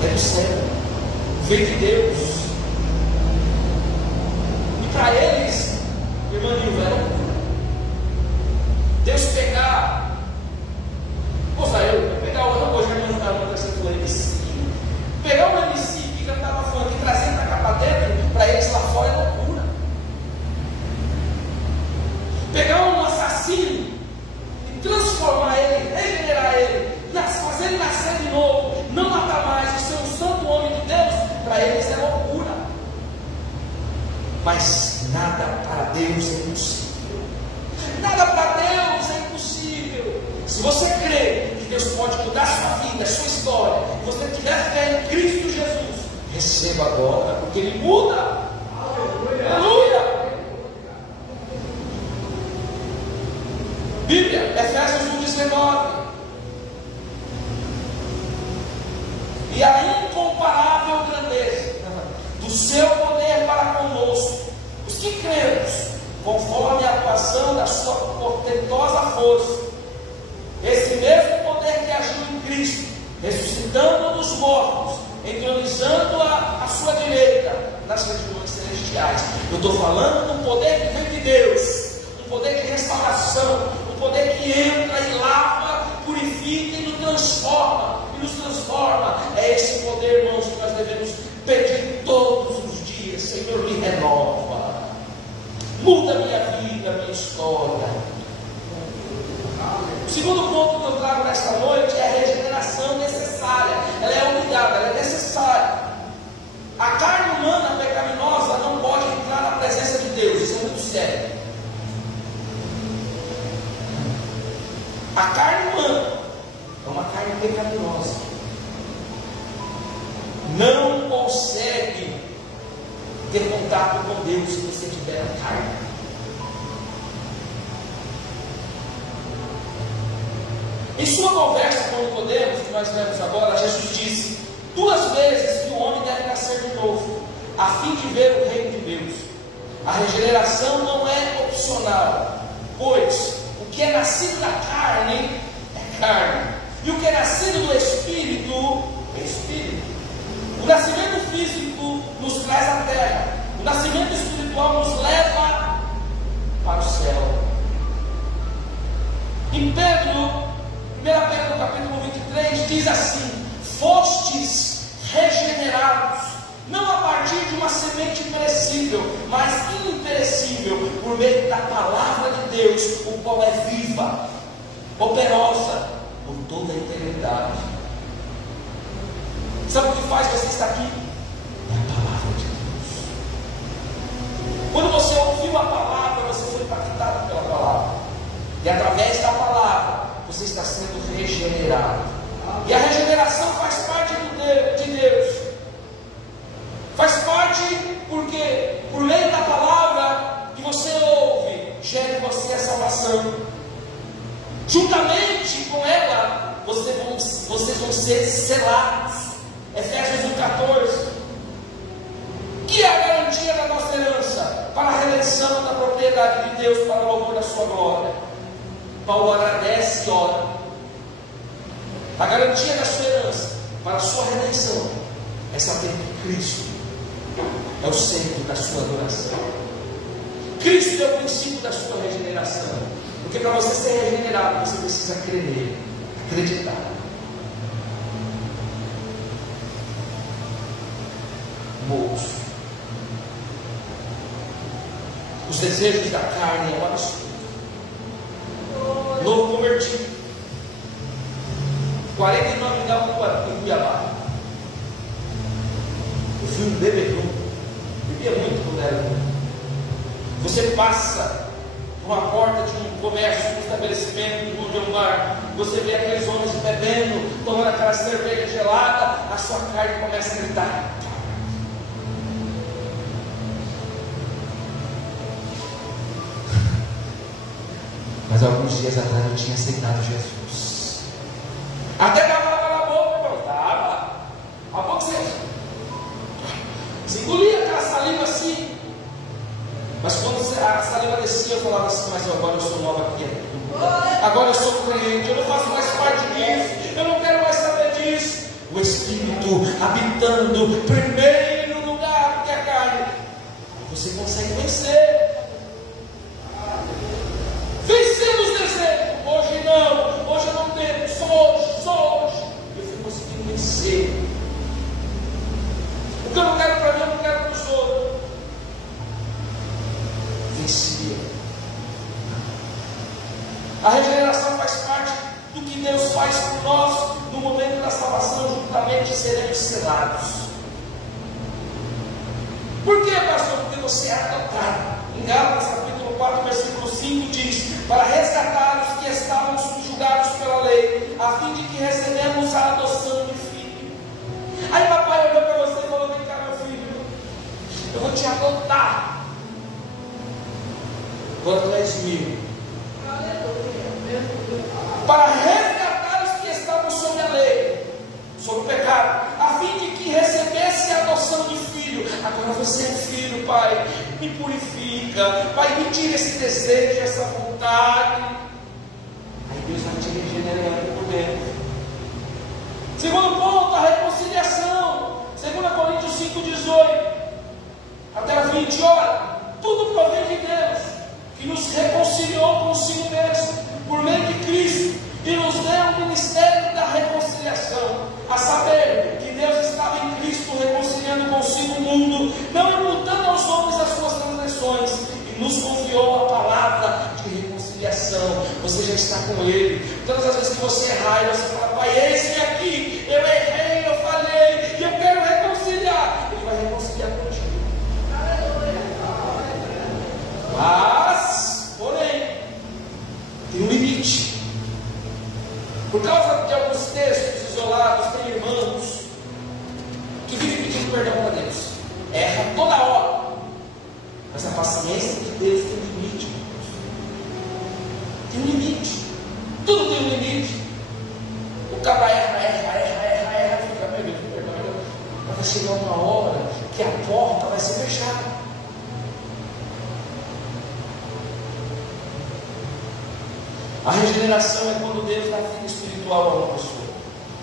é do céu, vem de Deus. E para eles, irmãinho, é loucura. Deus pegar, pegar hoje a irmã da você falou MC, pegar um MC que cantava funk e trazer para cá para dentro, para eles lá fora é loucura. Pegar um assassino e transformar ele, regenerar ele, fazer ele nascer de novo, não matar mais e ser um santo homem de Deus, para eles é loucura. Mas nada para Deus é impossível. Nada para Deus é impossível. Se você crê que Deus pode mudar sua vida, sua história, e você tiver fé em Cristo Jesus, receba agora, porque Ele muda. Aleluia! Bíblia, Efésios 1,19. E a incomparável grandeza do seu poder para conosco, os que cremos, conforme a atuação da sua portentosa força, esse mesmo poder que agiu em Cristo, ressuscitando dos mortos, entronizando a sua direita nas regiões celestiais. Eu estou falando do poder que vem de Deus, um poder de restauração, um poder que entra e lava, purifica e nos transforma. É esse poder, irmãos, que nós devemos pedir todos os dias: Senhor, me renova. muda a minha vida, a minha história. O segundo ponto que eu trago nesta noite é a regeneração necessária. Ela é obrigada, ela é necessária. A carne humana pecaminosa não pode entrar na presença de Deus, isso é muito sério. A carne humana é uma carne pecaminosa, não consegue ter contato com Deus se você tiver a carne. Em sua conversa com Nicodemos, que nós lemos agora, Jesus disse 2 vezes que o homem deve nascer de novo, a fim de ver o reino de Deus. A regeneração não é opcional, pois o que é nascido da carne é carne, e o que é nascido do Espírito é Espírito. O nascimento físico nos traz à terra, o nascimento espiritual nos leva para o céu. Em Pedro, 1 Pedro capítulo 23, diz assim: fostes regenerados, não a partir de uma semente perecível, mas imperecível, por meio da palavra de Deus, o qual é viva, operosa por toda a eternidade. Sabe o que faz você estar aqui? É a palavra de Deus. Quando você ouviu a palavra, você foi impactado pela palavra, e através da palavra você está sendo regenerado. E a regeneração faz parte de Deus. Faz parte porque por meio da palavra que você ouve, gera em você a salvação. Juntamente com ela, vocês vão ser selados. Efésios 1,14. Que é a garantia da nossa herança para a redenção da propriedade de Deus, para o louvor da sua glória. Paulo agradece e ora. A garantia da sua herança para a sua redenção é saber que Cristo é o centro da sua adoração. Cristo é o princípio da sua regeneração. Porque para você ser regenerado, você precisa crer nele, acreditar. Moço, os desejos da carne é um absurdo. Novo convertido, 49 graus em Cuiabá. Eu fui um bebedor, bebia muito quando era novo. Você passa por uma porta de um comércio, de um estabelecimento, de um bar, você vê aqueles homens bebendo, tomando aquela cerveja gelada, a sua carne começa a gritar. Mas alguns dias atrás eu tinha aceitado Jesus. Até dava na boca, irmão. Dava. A pouco você engolia aquela saliva assim. Mas quando a saliva descia, eu falava assim: mas agora eu sou nova criatura. Agora eu sou crente. Eu não faço mais parte disso. Eu não quero mais saber disso. O Espírito habitando primeiro lugar que a carne. Você consegue vencer. Vencendo os desejos. Hoje não, hoje eu não tenho, só hoje. Eu fui conseguindo vencer. O que eu não quero para mim, eu não quero para os outros. Vencia. A regeneração faz parte do que Deus faz por nós no momento da salvação, juntamente seremos selados. Por que, pastor? Porque você é adotado. Em Gálatas capítulo 4, versículo 5 diz: para resgatar os que estavam subjugados pela lei, a fim de que recebemos a adoção de filho. Aí papai olhou para você e falou: vem cá, meu filho, eu vou te adotar. Agora tu és meu. Para resgatar os que estavam sob a lei, sob o pecado, a fim de que recebesse a adoção de filho. Agora você é filho, pai. Me purifica, Pai, me tira esse desejo, essa vontade. Aí Deus vai te regenerando por dentro. Segundo ponto, a reconciliação. 2 Coríntios 5,18 até 20. Ora, tudo provém de Deus, que nos reconciliou consigo mesmo, por meio de Cristo, e nos deu o ministério da reconciliação. A saber, que Deus estava em Cristo reconciliando consigo o mundo, não imputando aos homens as suas transgressões, e nos confiando com Ele. Todas as vezes que você errar, você fala: Pai, esse aqui, eu errei, eu falhei, e eu quero reconciliar. Ele vai reconciliar contigo. Mas, porém, tem um limite. Por causa de alguns textos isolados, tem irmãos que vivem pedindo perdão para Deus, erra toda hora, mas a paciência de Deus tem um limite. Tem um limite. Tudo tem um limite. O cara erra, fica: meu Deus, perdão. Mas vai chegar uma hora que a porta vai ser fechada. A regeneração é quando Deus dá vida espiritual a uma pessoa,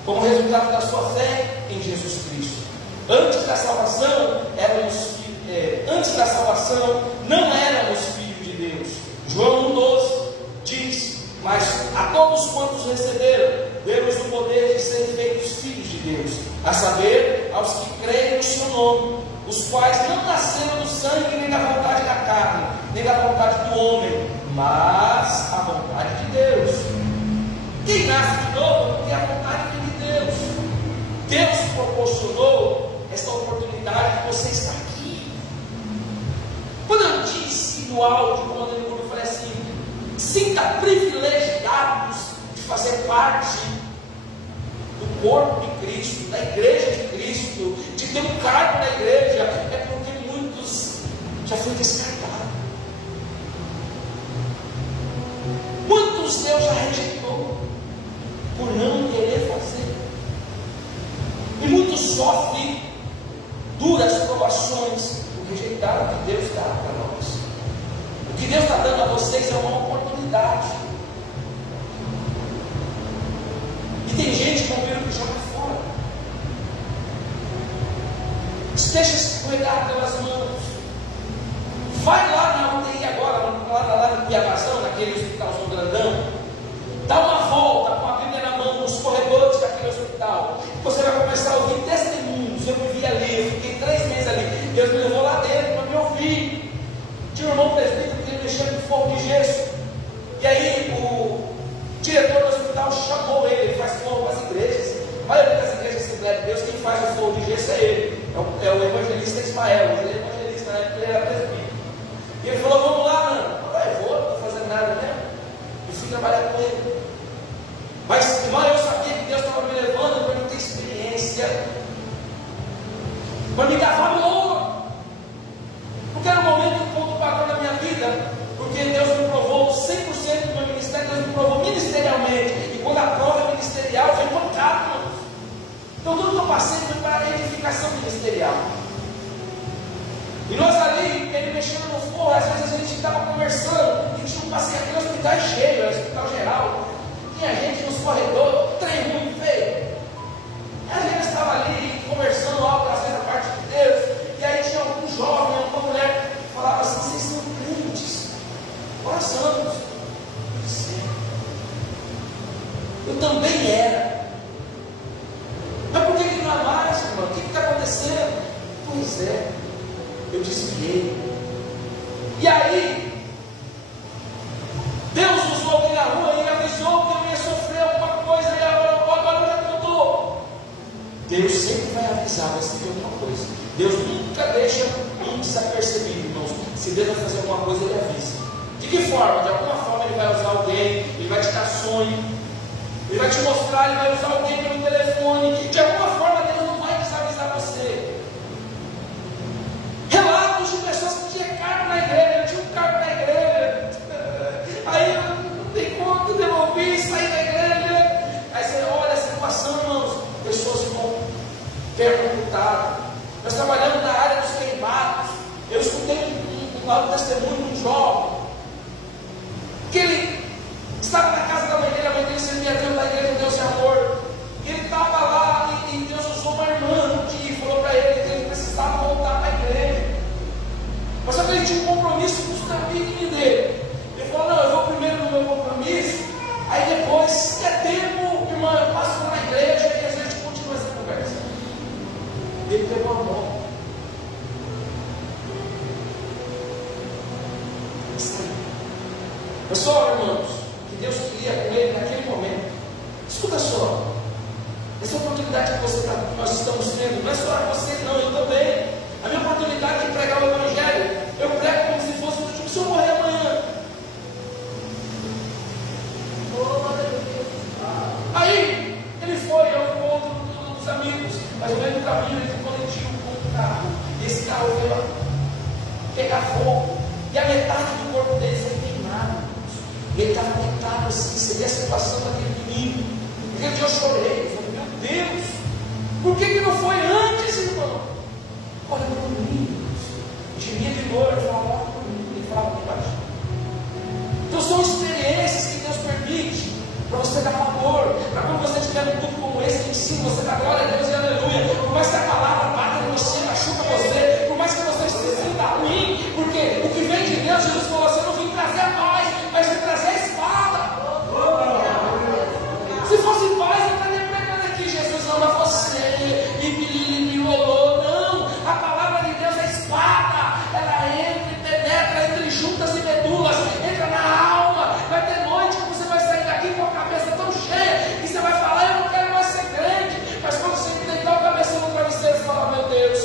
como resultado da sua fé em Jesus Cristo. Antes da salvação, não éramos filhos de Deus. João 1,12 diz: mas a todos quantos receberam, deu-lhes o poder de serem feitos filhos de Deus, a saber, aos que creem no seu nome, os quais não nasceram do sangue, nem da vontade da carne, nem da vontade do homem, mas a vontade de Deus. Quem nasce de novo tem a vontade de Deus. Deus proporcionou esta oportunidade de você estar aqui. Quando eu disse no áudio, quando eu falei assim: sinta privilegiados de fazer parte do corpo de Cristo, da igreja de Cristo, de ter um cargo na igreja, é porque muitos já foi descartado. Muitos Deus já rejeitou por não querer fazer. E muitos sofrem duras provações por rejeitar o que Deus dá para nós. O que Deus está dando a vocês é uma oportunidade. E tem gente com o que joga fora. Esteja escorregado pelas mãos. Vai lá na UTI agora, lá no Piabazão, naquele hospitalzão grandão. Dá uma volta com a Bíblia na mão, nos corredores daquele hospital. Você vai começar a ouvir testemunhos. Eu vivi ali, eu fiquei 3 meses ali. Deus me levou lá dentro para me ouvir. Tinha um irmão presbítero que ele mexia com fogo de gesso. E aí o diretor do hospital chamou ele faz fogo para as igrejas. Olha para as igrejas Assembleia de Deus, quem faz o fogo de gesso é ele. É o evangelista Ismael. Ele é evangelista, né? Ele era presbítero. E ele falou: vamos lá, mano. Eu falei: vou, não estou fazendo nada mesmo. E fui trabalhar com ele. Mas, irmão, eu sabia que Deus estava me levando para eu ter experiência, para me cavar no ouro. Porque era um momento, um ponto padrão na minha vida. Porque Deus me provou 100% do meu ministério, Deus me provou ministerialmente. E quando a prova é ministerial, vem pancado, mano. Então tudo que eu passei foi para a edificação ministerial. E nós ali, ele mexendo no forro, às vezes a gente estava conversando, e tinha um paciente, aquele hospital cheio, era hospital geral. Tinha gente nos corredores, trem muito feio. A gente estava ali conversando algo, às vezes, da parte de Deus. E aí tinha algum jovem, alguma mulher que falava assim: vocês são crentes, corações. Eu também era. Mas por que não é mais, irmão? O que está acontecendo? Pois é, eu desviei. E aí, Deus usou alguém na rua e avisou que eu ia sofrer alguma coisa, e agora já mudou. Deus sempre vai avisar, vai ser alguma coisa. Deus nunca deixa um desapercebido, irmãos. Se Deus vai fazer alguma coisa, Ele avisa. De que forma? De alguma forma Ele vai usar alguém, Ele vai te dar sonho, Ele vai te mostrar, Ele vai usar alguém pelo telefone. De alguma forma Deus não vai desavisar você. Relatos de pessoas que tinham cargo na igreja, eu tinha um cargo na igreja. Aí eu não dei conta, devolvi, saí da igreja. Aí você olha a situação, irmãos. Pessoas vão perguntar. Nós trabalhamos na área dos queimados. Eu escutei um testemunho de um jovem que ele estava na casa da mãe dele, a mãe dele servia a Deus da igreja Deus e Amor. E ele estava lá e Deus usou uma irmã que falou para ele que ele precisava voltar para a igreja. Mas só que ele tinha um compromisso com os caminhos dele. Ele falou: não, eu vou primeiro no meu compromisso, aí depois, se der tempo, irmã, eu passo lá na igreja e a gente continua essa conversa. Ele pegou a mão. Pessoal, irmãos, que Deus queria com ele naquele momento. Escuta só, essa oportunidade que nós estamos tendo, não é só você não, eu também. A minha oportunidade de pregar o Evangelho, eu prego como se fosse o último, se eu morrer amanhã. Aí, ele foi ao encontro dos amigos, mas no meio do caminho ele colidiu com um carro, e esse carro veio a pegar fogo, e a metade do corpo dele foi queimado. Ele estava deitado assim, você vê a situação daquele menino. Aquele dia eu chorei, eu falei, meu Deus, por que não foi antes, irmão? Olha por mim, gemia de dor, ele falava, olha por mim, ele falava aqui embaixo. Então são experiências que Deus permite para você dar valor, para quando você estiver num culto como esse, que ensina você dar glória a Deus e aleluia. Por mais que a palavra bata em você, machuca você, por mais que você se sinta ruim, porque o que vem de Deus, Jesus falou assim, eu não vim trazer a paz, mas vim trazer a espada. Se fosse paz, eu estaria pregando aqui, Jesus ama você, e rolou. Não, a palavra de Deus é espada, ela entra e penetra entre juntas e medulas, entra na alma. Vai ter noite que você vai sair daqui com a cabeça tão cheia, que você vai falar, eu não quero mais ser crente, mas quando você deitar a cabeça no travesseiro, você fala, meu Deus,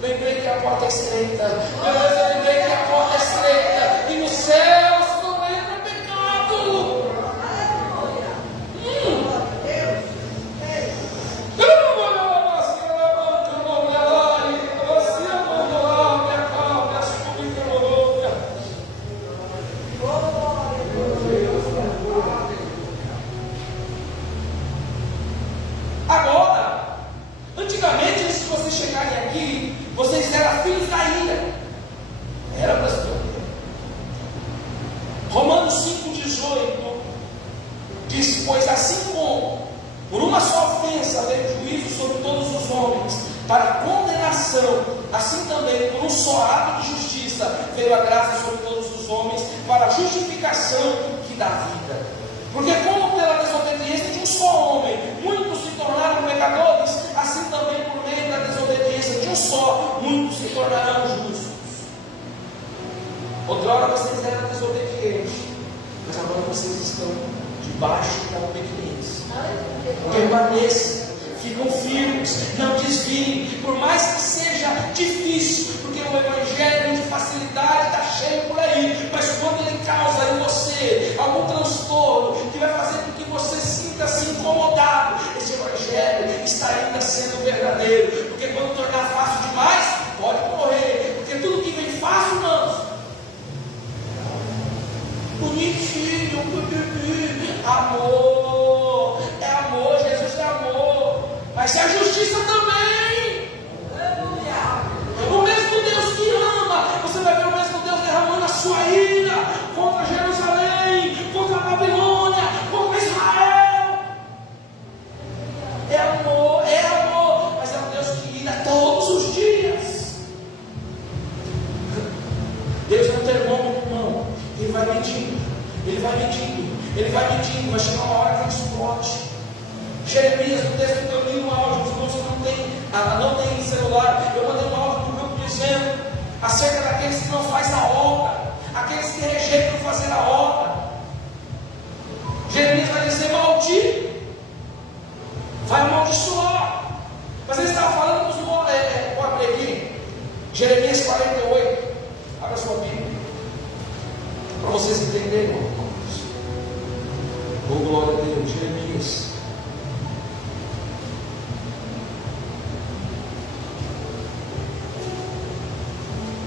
lembrei que a porta é estreita, meu Deus, eu lembrei que a porta é estreita, e no céu não entra pecado. Agora, antigamente, antes de vocês chegarem aqui, vocês eram filhos da ira. Era para se Romanos 5,18 diz: pois assim como por uma só ofensa veio juízo sobre todos os homens para condenação, assim também por um só ato de justiça veio a graça sobre todos os homens para a justificação que dá vida. Porque como pela desobediência de um só homem muitos se tornaram pecadores, assim também por meio da desobediência de um só muitos se tornarão justos. Outrora vocês eram desobedientes, mas agora vocês estão debaixo da obediência. Permaneçam, ficam firmes, não desviem, por mais que seja difícil, porque o evangelho de facilidade está cheio por aí, mas quando ele causa em você algum transtorno que vai fazer com que você sinta-se incomodado, esse evangelho está ainda sendo verdadeiro, porque quando tornar fácil demais, pode morrer, porque tudo que vem fácil, irmãos, bonitinho, amor, é amor, Jesus é amor, mas é justiça também. O mesmo Deus que ama, você vai ver o mesmo Deus derramando a sua ira contra Jerusalém, contra a Babilônia, contra Israel. É amor, mas é um Deus que ira todos os dias. Deus é um termômetro, irmão. Ele vai medindo, ele vai medindo, ele vai medindo, vai chegar uma hora que ele explode. Jeremias, no texto que eu li no áudio, os irmãos que não tem celular, eu mandei um áudio no grupo dizendo acerca daqueles que não fazem a obra, aqueles que rejeitam fazer a obra. Jeremias vai dizer maldito, vai amaldiçoar. Mas ele estava falando com os irmãos, vou abrir aqui, Jeremias 48, abra sua Bíblia, para vocês entenderem, irmãos. Oh, glória a Deus, Jeremias.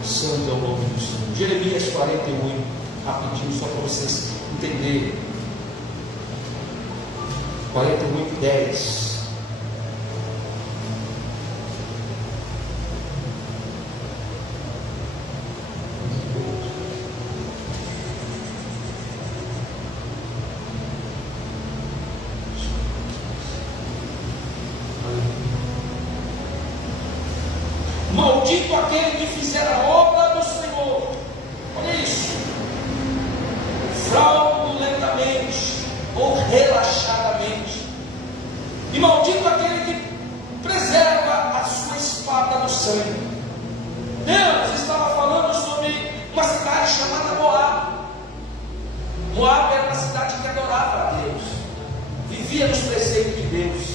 Santo é o nome do Senhor. Jeremias 48, rapidinho, só para vocês entenderem. 48, 10. Maldito aquele que fizer a obra do Senhor. Olha isso. Fraudulentamente ou relaxadamente. E maldito aquele que preserva a sua espada no sangue. Deus estava falando sobre uma cidade chamada Moab. Moab era uma cidade que adorava a Deus, vivia nos preceitos de Deus,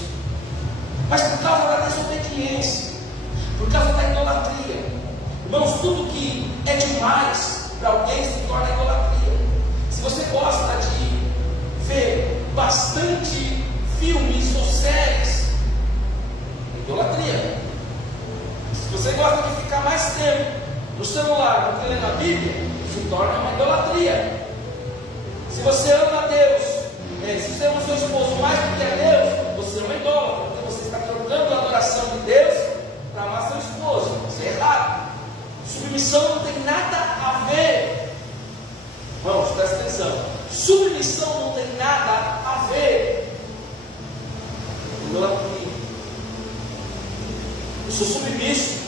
mas por causa da desobediência, por causa da idolatria, irmãos, tudo que é demais para alguém se torna idolatria. Se você gosta de ver bastante filmes ou séries, idolatria. Se você gosta de ficar mais tempo no celular do que lendo a Bíblia, se torna uma idolatria. Se você ama a Deus, se você ama seu esposo mais do que a Deus, você é uma idólatra, porque você está trocando a adoração de Deus para amar seu esposo. Isso é errado. Submissão não tem nada a ver. Vamos, presta atenção. Submissão não tem nada a ver com idolatria. Eu sou submisso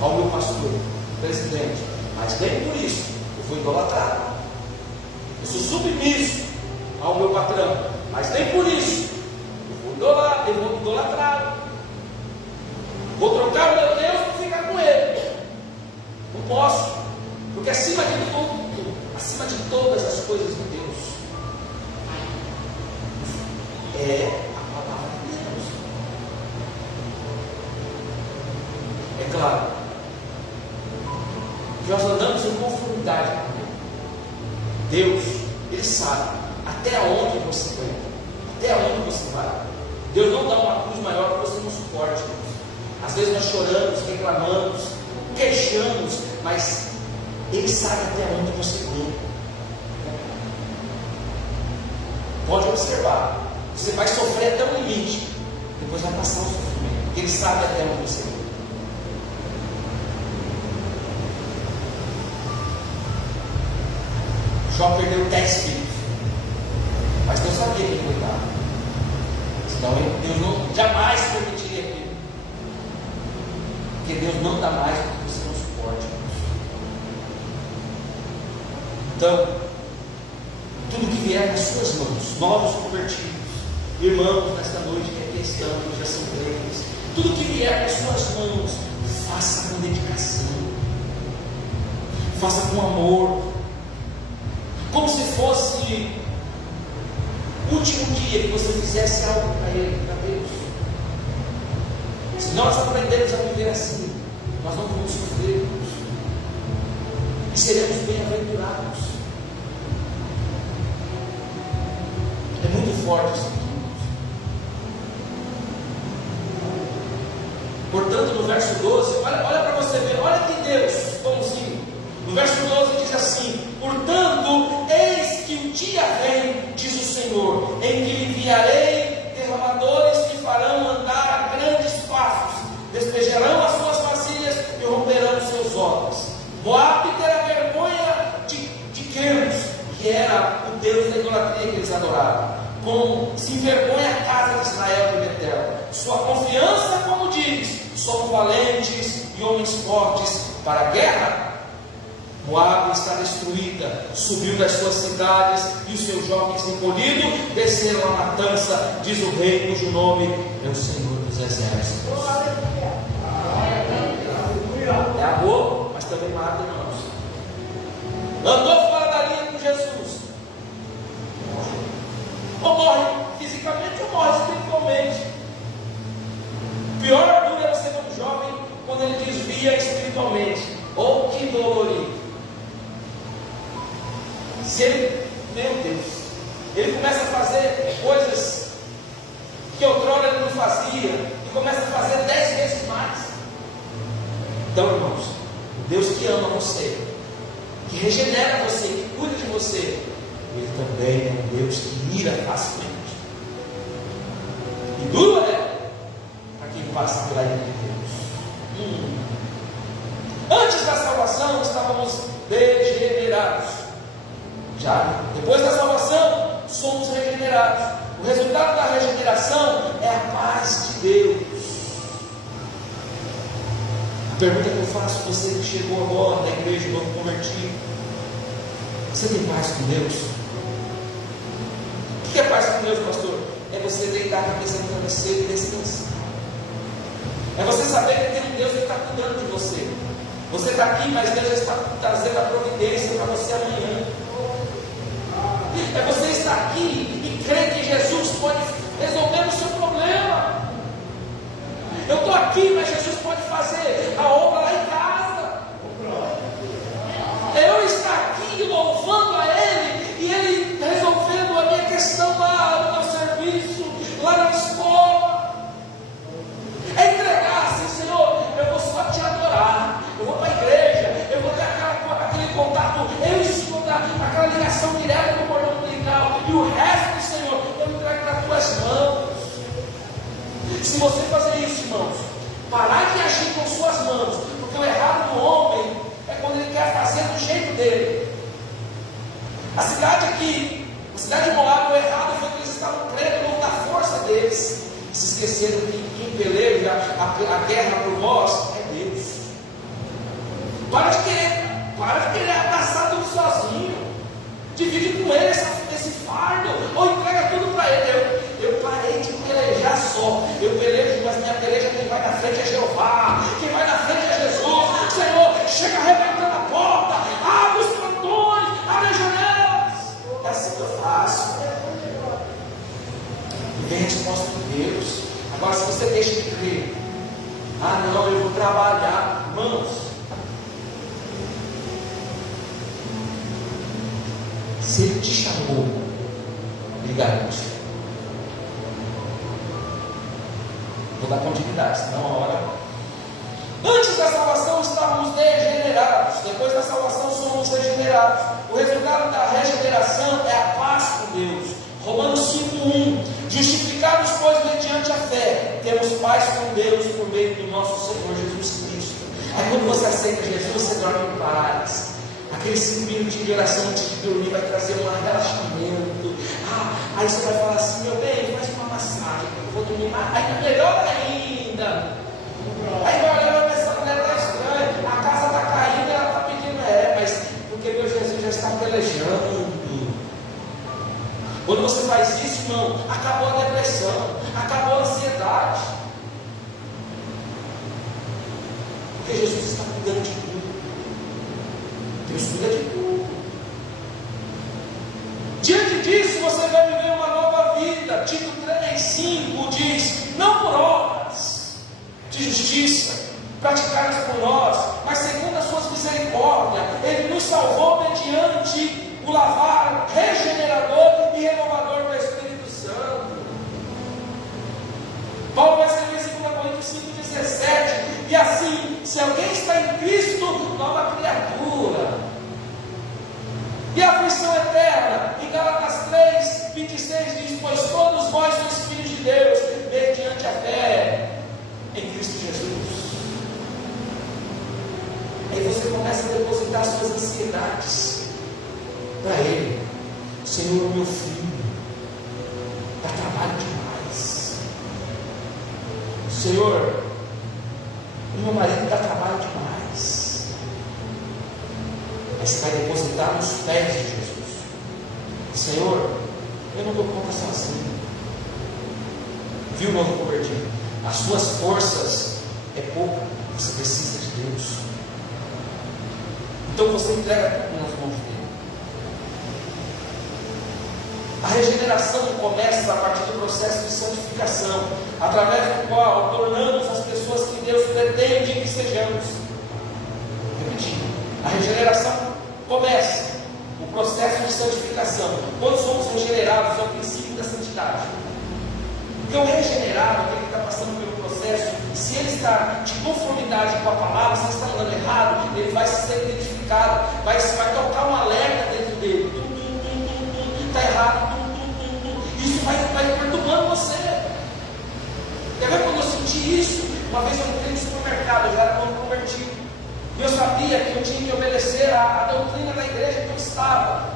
ao meu pastor, presidente, mas nem por isso eu vou idolatrado. Eu sou submisso ao meu patrão, mas nem por isso eu vou idolatrado. Vou trocar o meu Deus para ficar com ele. Não posso, porque acima de todas as coisas de Deus é a palavra de Deus. É claro que nós andamos em conformidade com Deus. Ele sabe até onde você vai, até onde você vai. Deus não dá uma cruz maior que você não suporte. Às vezes nós choramos, reclamamos, queixamos, mas Ele sabe até onde você vai. Pode observar, você vai sofrer até um limite, depois vai passar o sofrimento, porque Ele sabe até onde você vai. Jó perdeu 10 filhos, mas Deus sabia que ele cuidava, senão Deus não jamais permitiria aquilo, porque Deus não dá mais do que você não suporte. Então, tudo que vier nas suas mãos, novos convertidos, irmãos nesta noite que aqui estão, que já são crentes, tudo que vier nas suas mãos, faça com dedicação, faça com amor, como se fosse o último dia que você fizesse algo para Ele, para Deus. Se nós aprendermos a viver assim, nós não vamos sofrer e seremos bem-aventurados. É muito forte isso aqui. Portanto, no verso 12, olha para você ver, olha que Deus, bonzinho. No verso 12 diz assim: portanto, eis que o dia vem, diz o Senhor, em que enviarei derramadores que farão andar a grandes passos, despejarão as suas vasilhas e romperão os seus odres. Moab terá vergonha de Querus, que era o Deus da idolatria que eles adoravam. Se envergonha a casa de Israel de Betel. Sua confiança, como diz, somos valentes e homens fortes para a guerra. Moab está destruída, subiu das suas cidades, e os seus jovens encolhidos desceram a matança, diz o rei, cujo nome é o Senhor dos Exércitos. É amor, mas também mata, irmãos. Andou fora da linha com Jesus, ou morre fisicamente ou morre espiritualmente. Pior duro é você como jovem quando ele desvia espiritualmente. Oh, que dolorido! Se ele, meu Deus, ele começa a fazer coisas que outrora ele não fazia, e começa a fazer 10 vezes mais. Então, irmãos, Deus que ama você, que regenera você, que cuida de você, Ele também é um Deus que ira facilmente. E duro é para quem passa pela ira de Deus. Antes da salvação estávamos degenerados. Já depois da salvação somos regenerados. O resultado da regeneração é a paz de Deus. A pergunta que eu faço, você que chegou agora na igreja, novo convertido, você tem paz com Deus? O que é paz com Deus, pastor? É você deitar a cabeça no travesseiro e descansar. É você saber que tem um Deus que está cuidando de você. Você está aqui, mas Deus já está trazendo a providência para você amanhã. é você estar aqui e crer que Jesus pode resolver o seu problema. Eu estou aqui, mas Jesus pode fazer a obra lá em casa. Eu estar aqui louvando a Ele e Ele resolvendo a minha questão lá no meu serviço, lá na escola. É entregar assim: Senhor, eu vou só te adorar. Eu vou para a igreja, eu vou ter aquele contato, eu escuto aquela ligação direta do cordão umbilical, e o resto, Senhor, eu entrego nas tuas mãos. Se você fazer isso, irmãos, parar de agir com suas mãos, porque o errado do homem é quando ele quer fazer do jeito dele. A cidade aqui, a cidade de Moab, o errado foi que eles estavam crendo na força deles, se esqueceram que quem peleja a guerra por vós é Deus. Para de querer abraçar tudo sozinho. Divide com ele esse fardo, ou entrega tudo para ele. Eu parei de pelejar só. Eu pelejo, mas minha peleja, quem vai na frente é Jeová, quem vai na frente é Jesus. Senhor, chega arrebentando a porta, abre os portões, abre as janelas. É assim que eu faço. E vem a resposta de Deus. Agora, se você deixa de crer, não, eu vou trabalhar, irmãos. Se Ele te chamou, Ele garante. Vou dar continuidade, senão a hora. Antes da salvação estávamos degenerados, depois da salvação somos regenerados. O resultado da regeneração é a paz com Deus. Romanos 5:1. Justificados, pois, mediante a fé, temos paz com Deus por meio do nosso Senhor Jesus Cristo. Aí quando você aceita Jesus, você dorme em paz. Aqueles 5 minutos de oração antes de dormir vai trazer um relaxamento. Aí você vai falar assim: meu bem, faz uma massagem, eu vou dormir mais. Aí melhor ainda. Aí vai olhar para essa mulher, está estranha, a casa está caindo, ela está pedindo, mas porque meu Jesus já está pelejando. Quando você faz isso, irmão, acabou a depressão, acabou a ansiedade. Porque Jesus está cuidando de tudo. Deus cuida de tudo. Diante disso, você vai viver uma nova vida. Tito 3:5 diz: não por obras de justiça praticadas por nós, mas segundo as suas misericórdias, Ele nos salvou mediante o lavar regenerador e renovador do Espírito Santo. Paulo vai escrever em 2 Coríntios 5:17: e assim, se alguém está em Cristo, nova criatura. E a aflição eterna, em Gálatas 3:26 diz: pois todos vós sois filhos de Deus, mediante a fé em Cristo Jesus. Aí você começa a depositar suas ansiedades para Ele. Senhor, meu filho dá trabalho demais. Senhor, meu marido dá trabalho demais. Aí você vai depositar nos pés de Jesus. Senhor, eu não dou conta sozinho. Viu, novo convertido? As suas forças é pouco. Você precisa de Deus. Então você entrega tudo nas mãos dele. A regeneração começa a partir do processo de santificação, através do qual tornamos as pessoas que Deus pretende que sejamos. Repetindo, a regeneração começa o processo de santificação. Quando somos regenerados, é o princípio da santidade. Porque o regenerado, aquele que está passando pelo processo, se ele está de conformidade com a palavra, se ele está andando errado, ele vai ser identificado, vai tocar um alerta dentro dele. Está errado, isso vai perturbando você. Quer ver quando eu senti isso? Uma vez eu entrei no supermercado, eu já era novo convertido, e eu sabia que eu tinha que obedecer a doutrina da igreja que eu estava.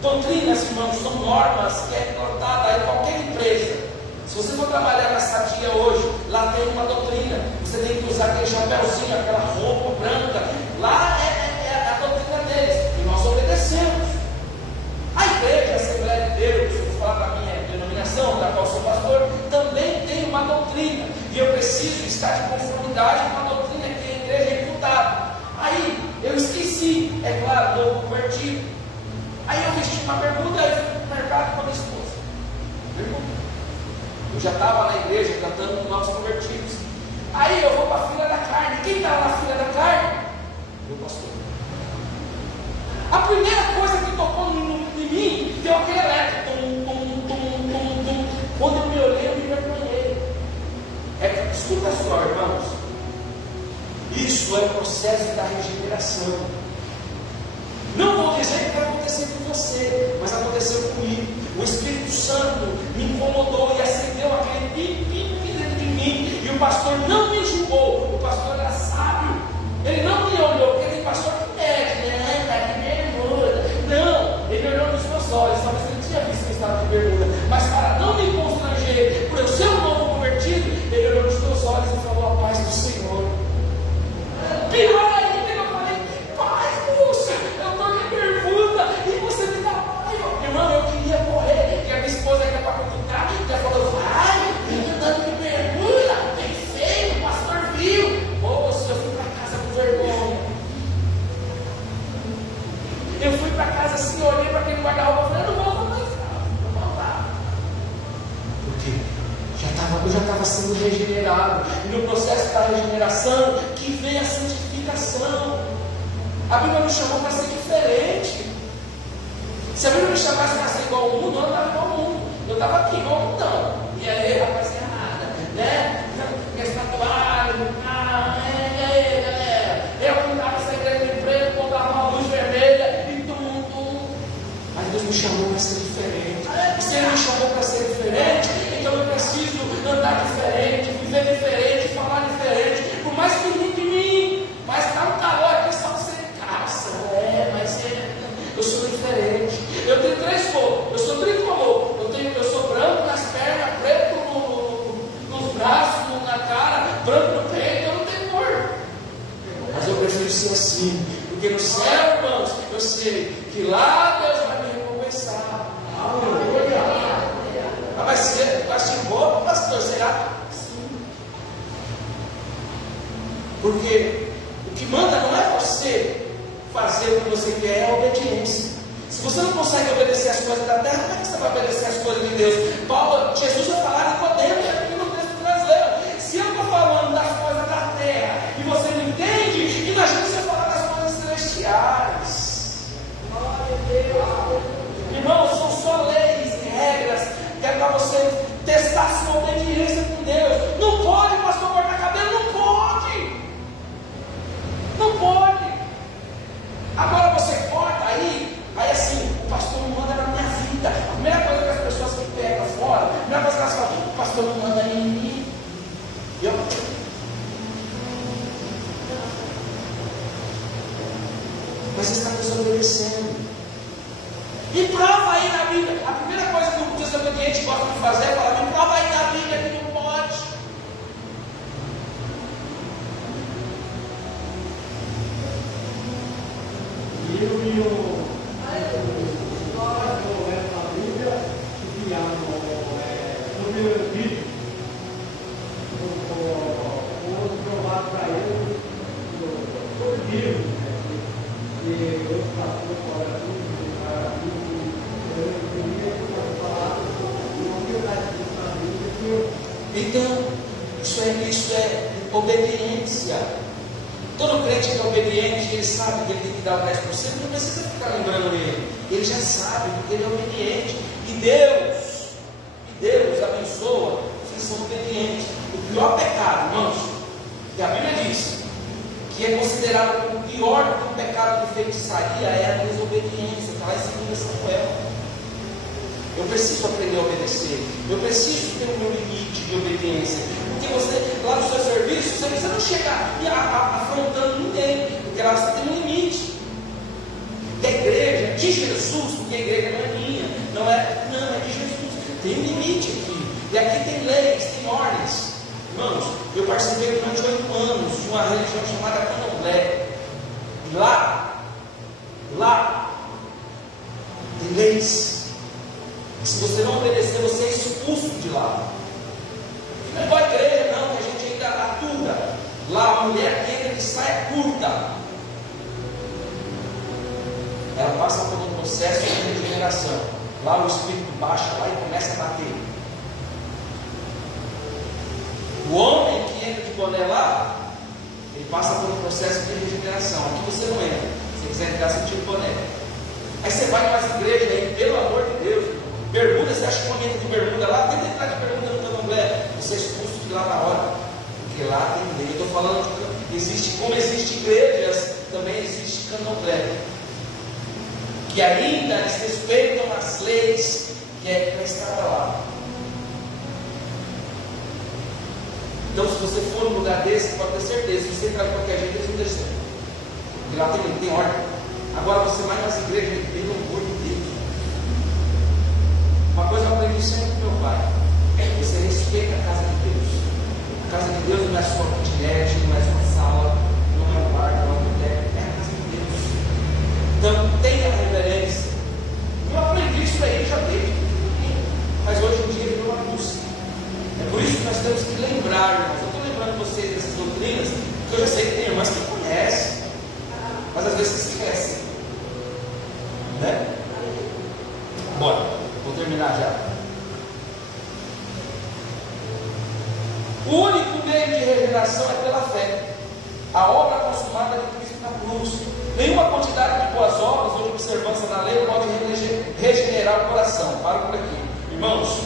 Doutrinas, irmãos, são normas que é implantada em qualquer empresa. Se você for trabalhar na Sadia hoje, lá tem uma doutrina, você tem que usar aquele chapéuzinho, aquela roupa branca, lá é a doutrina deles, e nós obedecemos. A igreja, a Assembleia de Deus, eu vou falar da minha denominação, da qual sou pastor, também tem uma doutrina, e eu preciso estar de conformidade com a doutrina que a igreja é imputada. Aí, eu esqueci, é claro, novo convertido. Aí eu vesti uma bermuda, já estava na igreja cantando novos convertidos. Aí eu vou para a fila da carne. Quem está na fila da carne? O pastor. A primeira coisa que tocou em mim deu aquele elétrico. Quando eu me olhei, eu me vergonhei. Escuta só, irmãos. Isso é o processo da regeneração. Não vou dizer que vai acontecer com você, mas aconteceu comigo. O Espírito Santo me incomodou e acendeu aquele pim dentro de mim. E o pastor não me julgou. O pastor era sábio. Ele não me olhou, porque tem pastor que mede, né? Está de bermuda. Não, ele olhou nos meus olhos. Talvez ele tinha visto que eu estava de bermuda. Mas para não me constranger, por eu ser um novo convertido, ele olhou nos meus olhos e falou: a paz do Senhor. Pior ainda, eu falei: paz, moça, eu estou de bermuda e você me dá paz. Irmão, eu queria morrer, que a minha esposa ainda para cutucar, já falou: vai, eu andando de bermuda, bem feio, o pastor viu. Moça, eu fui para casa com vergonha. Eu fui para casa assim, olhei para aquele guarda-roupa e falei: eu não volto mais, não vou voltar. Por quê? Eu já estava sendo regenerado. E no processo da regeneração que vem a santificação. A Bíblia me chamou para ser diferente. Se a Bíblia me chamasse para ser igual ao mundo, eu não estava igual ao mundo. Eu estava aqui igual ao mundão. E aí, rapaziada, né? Minhas tatuagens, e aí, galera? Eu andava essa igreja de preto, botava uma luz vermelha e tum. Mas Deus me chamou para ser diferente. E se Ele me chamou para ser diferente, então eu preciso andar diferente, viver diferente, falar diferente. Por mais que ri de mim, mas está um calor aqui, só você calça. Mas eu sou diferente. Eu tenho 3 cores, eu sou tricolor. Eu sou branco nas pernas, preto nos braços, na cara, branco no peito. Eu não tenho cor. Mas eu prefiro ser assim, porque no céu, irmãos, eu sei que lá Deus vai me recompensar. Mas se castigou, pastor, será? Sim. Porque o que manda não é você fazer o que você quer, é a obediência. Se você não consegue obedecer as coisas da terra, como é que você vai obedecer as coisas de Deus? Jesus vai falar em Nicodemo, aqui no texto brasileiro. Se eu estou falando das coisas da terra e você não entende, imagina você falar das coisas celestiais. Glória a Deus. Irmãos, são só leis e regras que é para você testar sua obediência com Deus. Não pode, pastor, cortar cabelo, não pode. Não pode. Agora você corta aí assim, o pastor não manda na minha vida. A primeira coisa que as pessoas que pegam fora, a primeira coisa que elas falam: o pastor não manda em mim. Mas você está desobedecendo. Me prova aí na Bíblia. A primeira coisa que o desobediente gosta de fazer é falar: me prova aí na Bíblia que não pode. Então, isso é obediência. Todo crente que é obediente, ele sabe que ele tem que dar o 10%, não precisa ficar lembrando ele. Ele já sabe, porque ele é obediente. E Deus abençoa os que são obedientes. O pior pecado, irmãos, que a Bíblia diz, que é considerado o pior do que o pecado de feitiçaria, é a desobediência. Está lá em 2 Samuel. Eu preciso aprender a obedecer. Eu preciso ter o meu limite de obediência. Porque você, lá no seu serviço, você não chega afrontando ninguém. Porque lá você tem um limite. Da igreja, de Jesus, porque a igreja não é minha. Não, é de Jesus. Tem um limite aqui. E aqui tem leis, tem ordens. Irmãos, eu participei durante 8 anos de uma religião chamada Candomblé. E lá, tem leis. Se você não obedecer, você é expulso de lá. E não é para a igreja, não, que a gente ainda atura. Lá a mulher que entra de saia curta, ela passa por um processo de regeneração. Lá o espírito baixa lá e começa a bater. O homem que entra de boné lá, ele passa por um processo de regeneração. Aqui você não entra. Se você quiser entrar, você tira o boné. Aí você vai em umas igrejas aí, pelo amor de Deus, bermuda, você acha que uma entra de bermuda lá, tenta entrar de bermuda no candomblé, você é expulso de lá na hora. Porque lá tem lei. Eu estou falando de existe, como existe igrejas, também existe candomblé. Que ainda eles respeitam as leis que é para estar lá. Então, se você for num lugar desse, pode ter certeza, se você entrar de qualquer jeito, eles vão descer. Porque lá tem ordem. Agora você vai nas igrejas, pelo amor de Deus. Uma coisa eu aprendi sempre com meu pai: você respeita a casa de Deus. A casa de Deus não é sua kitnet, não é sua sala, não é um quarto, não é uma mulher, é a casa de Deus. Então tenha reverência. Eu aprendi isso aí já desde pequenininho, mas hoje em dia virou uma música. É por isso que nós temos que lembrar, irmãos. Eu estou lembrando vocês dessas doutrinas, porque eu já sei que tem irmãs que conhecem, mas às vezes se esquecem, né? Bora, vou terminar já. O único meio de regeneração é pela fé, a obra consumada de Cristo na cruz. Nenhuma quantidade de boas obras ou de observância da lei pode regenerar o coração. Para por aqui, irmãos.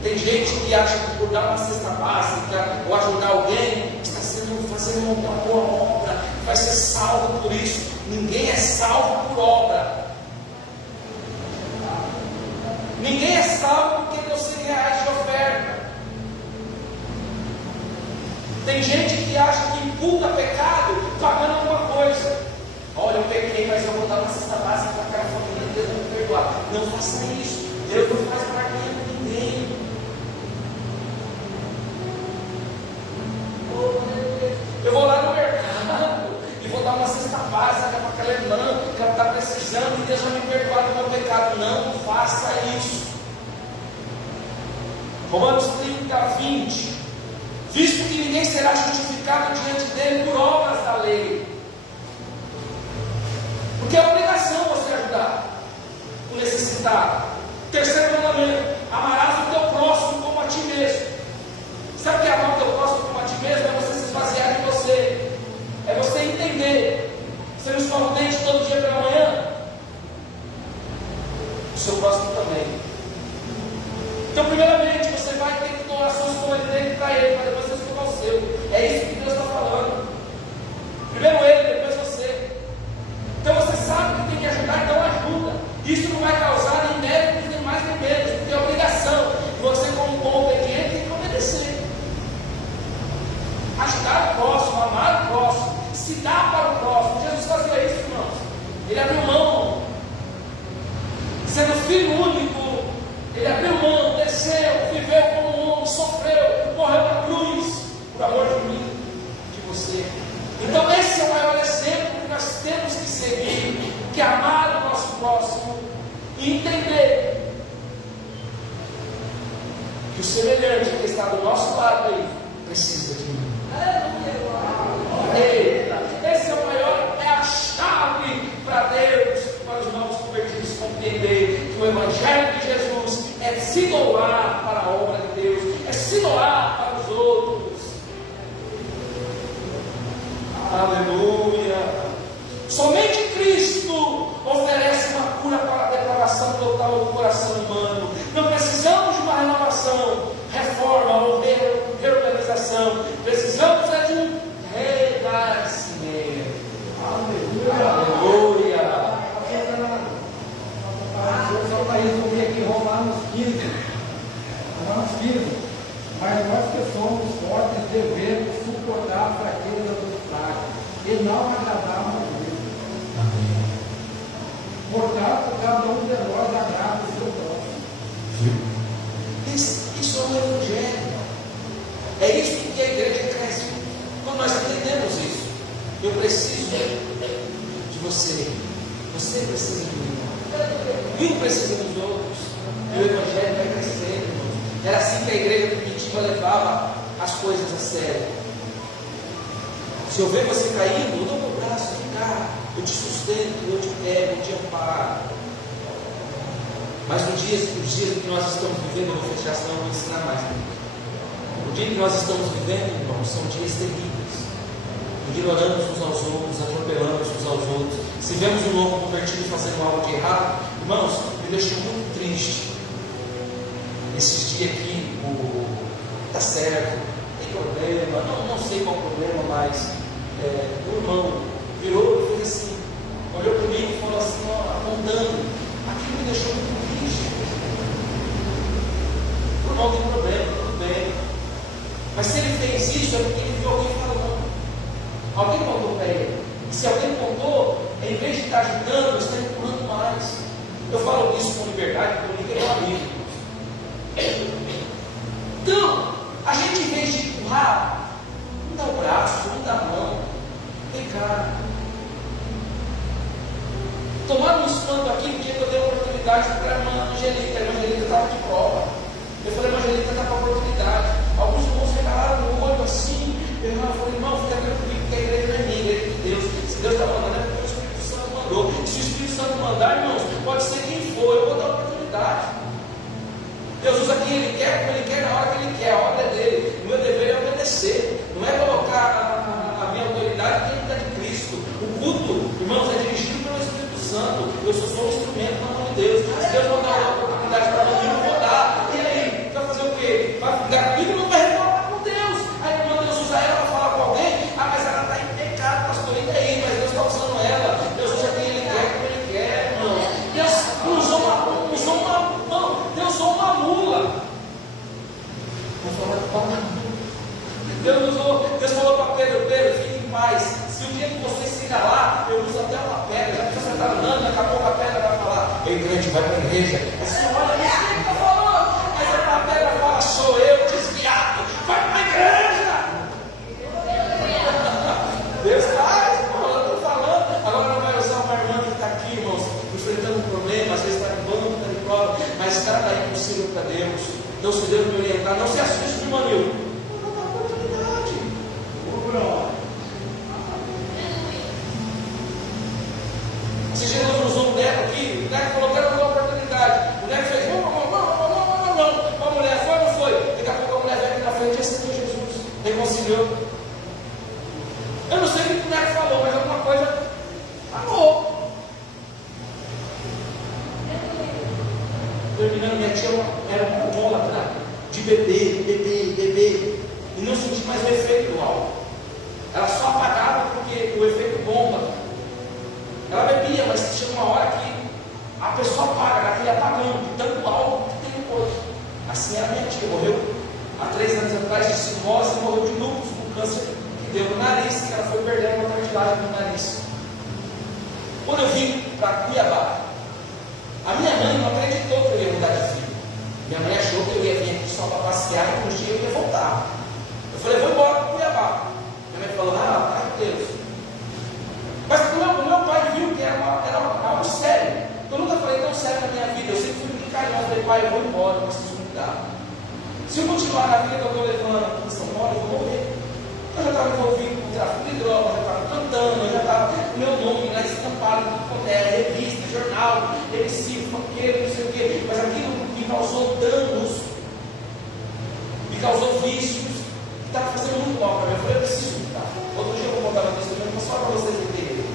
Tem gente que acha que por dar uma cesta básica ou ajudar alguém está fazendo uma boa obra, vai ser salvo por isso. Ninguém é salvo por obra. Ninguém é salvo porque deu 100 reais de oferta. Tem gente que acha que imputa pecado pagando alguma coisa. Olha, eu pequei, mas eu vou dar uma cesta básica para aquela família, Deus vai me perdoar. Não faça isso. Deus não faz barganha com ninguém. Eu vou lá no mercado e vou dar uma cesta básica para aquela irmã que ela está precisando e Deus vai me perdoar do meu pecado. Não faça isso. Romanos 30, 20. Visto que ninguém será justificado diante dele por obras da lei. Porque é obrigação você ajudar o necessitado. Terceiro mandamento: amarás o teu próximo como a ti mesmo. Sabe o que é amar o teu próximo como a ti mesmo? É você se esvaziar de você. É você entender. Você não escova o dente todo dia pela manhã? O seu próximo também. Então, primeiramente, você vai ter que doar sua escova de dente para ele, para depois você escovar o seu. É isso que Deus está falando. Primeiro ele, depois você. Então você sabe que tem que ajudar, então ajuda. Isso não vai causar nem méritos, nem mais nem menos, porque é obrigação. Você, como bom obediente, tem que obedecer. Ajudar o próximo, amar o próximo, se dar para o próximo. Jesus fazia isso, irmãos. Ele abriu mão. Sendo filho único, ele abriu mão, desceu, viveu como um homem, sofreu, morreu na cruz, por amor de mim, de você. Então esse é o maior exemplo que nós temos que seguir, que é amar o nosso próximo e entender que o semelhante que está do nosso lado aí precisa de mim. Esse é o maior, é a chave para Deus, para os novos convertidos compreender que o Evangelho de Jesus é se doar para a obra de Deus, é se doar para os outros. Aleluia! Somente Cristo oferece uma cura para a depravação total do coração humano. Não precisamos de uma renovação, reforma ou reorganização. Precisamos é de um renascimento. Aleluia! Só para resumir aqui, Romanos 15. Mas nós que somos fortes devemos suportar a fraqueza dos fracos e não agradar a Deus. Portanto, cada um de nós agrada o seu próximo. Isso é o Evangelho. É isso que a igreja cresce. Quando nós entendemos isso, eu preciso de você. Você precisa de mim. Um precisa dos outros. E o Evangelho vai crescendo. Era assim que a igreja primitiva levava as coisas a sério. Se eu ver você caindo, eu dou meu braço, vem cá, eu te sustento, eu te pego, eu te amparo. Mas nos dias que nós estamos vivendo, eu vou fechar, senão eu vou ensinar mais. O dia que nós estamos vivendo, irmãos, são dias terríveis. Ignoramos uns aos outros, atropelamos uns aos outros. Se vemos um novo convertido fazendo algo de errado, irmãos, me deixou muito triste. Esses dias aqui, tá certo, tem problema, não sei qual o problema, mas o irmão virou e fez assim, olhou para mim e falou assim, apontando. Aquilo me deixou muito triste. O irmão tem problema, tudo bem. Mas se ele fez isso, é porque ele viu alguém falando. Alguém contou para ele. E se alguém contou, em vez de estar ajudando, está empurrando mais. Eu falo isso com liberdade, porque ninguém é um amigo. Então, a gente, em vez de empurrar, um dá o braço, um dá a mão. Vem cá. Tomaram um espanto aqui, porque eu dei uma oportunidade para a irmã Angelita. A irmã Angelita estava de prova. Eu falei, irmã Angelita está com a oportunidade. Alguns irmãos regalaram o olho assim. Eu falei, irmão, fica tranquilo, porque a igreja não é minha, a igreja é de Deus. Se Deus está mandando, é porque o Espírito Santo mandou. E se o Espírito Santo mandar, irmãos, pode ser quem for, eu vou dar a oportunidade. Deus usa quem Ele quer, como Ele quer, na hora que Ele quer, a ordem é dele. O meu dever é obedecer, não é colocar a minha autoridade dentro da de Cristo. O culto, irmãos, é dirigido pelo Espírito Santo. Eu só sou um instrumento na mão de Deus. Se Deus mandar uma oportunidade para mim, eu vou dar. E aí, vai fazer o quê? Vai ficar comigo ou não vai reclamar com Deus? Aí quando Deus usa ela para falar com alguém, mas ela está em pecado, pastor, e daí? Mas Deus está usando ela. Deus usa quem Ele quer, como Ele quer, irmão. Deus usou uma mula. Deus falou para Pedro, fique em paz. Se o dia que você se calar, eu uso até uma pedra. Já que você está andando, daqui a pouco a pedra vai falar. Ei, crente, vai para a igreja. Assim, olha, quem está falando? Mas a pedra fala, sou eu, desviado. Vai para a igreja. Deus faz, irmão, eu estou falando. Agora não vai usar uma irmã que está aqui, irmãos, enfrentando um problema, às vezes está em banco, está em prova, mas está daí possível para Deus. Então, se Deus me orientar, não se assuste, irmão Nil. Se Jesus usou um neto aqui, o neto falou que era uma oportunidade. O neto fez, não. A mulher foi ou não foi? Daqui a pouco a mulher veio aqui na frente e aceitou Jesus. Reconciliou. Eu não sei o que o neto falou, mas alguma coisa falou. Terminando, minha tia era uma alcoólatra de beber, e não sentia mais o efeito do álcool. Ela só apagava porque o efeito bomba. Ela bebia, mas chega uma hora que a pessoa apaga, aquele apagão, de tanto álcool que tem no corpo. Assim era minha tia, morreu há 3 anos atrás de cirrose e morreu de lúpus, com câncer que deu no nariz, que ela foi perdendo uma cartilagem no nariz. Quando eu vim para Cuiabá, a minha mãe não acreditou que eu ia mudar de filho. Minha mãe achou que eu ia vir aqui só para passear e um dia eu ia voltar. Eu falei, vou embora para Cuiabá. Minha mãe falou, ai Deus. Mas o meu pai viu que era algo sério. Eu nunca falei tão sério na minha vida. Eu sempre fui muito carinhoso. Eu falei, pai, eu vou embora, eu preciso mudar. Se eu continuar na vida que eu estou levando aqui em São Paulo, eu vou morrer. Eu já estava envolvido com tráfico de drogas, eu já estava cantando, eu já estava com meu nome lá estampado, revista, jornal, MC, funkeiro, não sei o quê. Mas aquilo me causou danos, me causou vícios, que estava fazendo muito mal para mim. Eu falei, eu preciso mudar. Outro dia eu vou contar uma testemunho, mas só para vocês entenderem.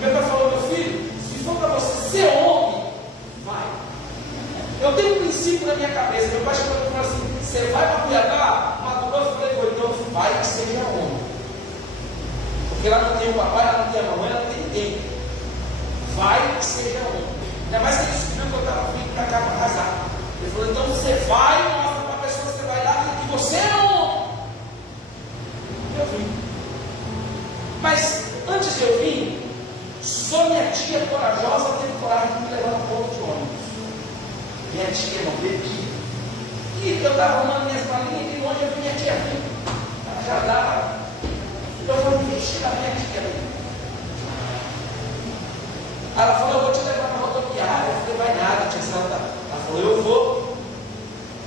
Meu pai falou, meu filho, se for para você ser homem, vai. Eu tenho um princípio na minha cabeça. Meu pai chegou e falou assim, você vai para Cuiabá? Mato Grosso? Eu falei, vou, então vai que seja homem. Porque lá não tem o papai, lá não tem a mamãe, lá não tem ninguém. Vai que seja homem. Ainda mais que ele descobriu que eu estava vindo para cá para casar. Ele falou, então você vai, mostra para a pessoa que você vai lá que você é homem. Eu vim. Mas antes de eu vir, só minha tia corajosa teve coragem de me levar no ponto de ônibus. Minha tia não bebia. E eu estava arrumando minhas malinhas e de longe eu vi minha tia vir. Ela já dava. Eu falei, vixe, a minha tia ali. Ela falou, eu vou te levar para rodoviária. Eu falei, vai nada, tia Santa. Ela falou, eu vou.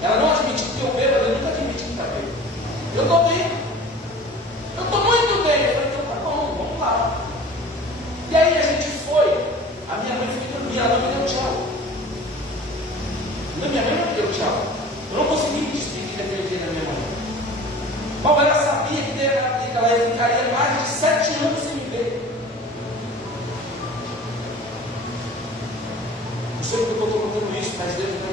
Ela não admitiu que eu bebo, eu nunca admiti que está bebo. Eu estou bem. Eu estou muito bem. Eu falei, então tá bom, vamos lá. E aí a gente foi. A minha mãe foi dormir, ela não me deu tchau. Minha mãe não me deu tchau. Eu não consegui me despedir daquele dia da minha mãe. Não sei porque eu estou contando isso, mas Deus não.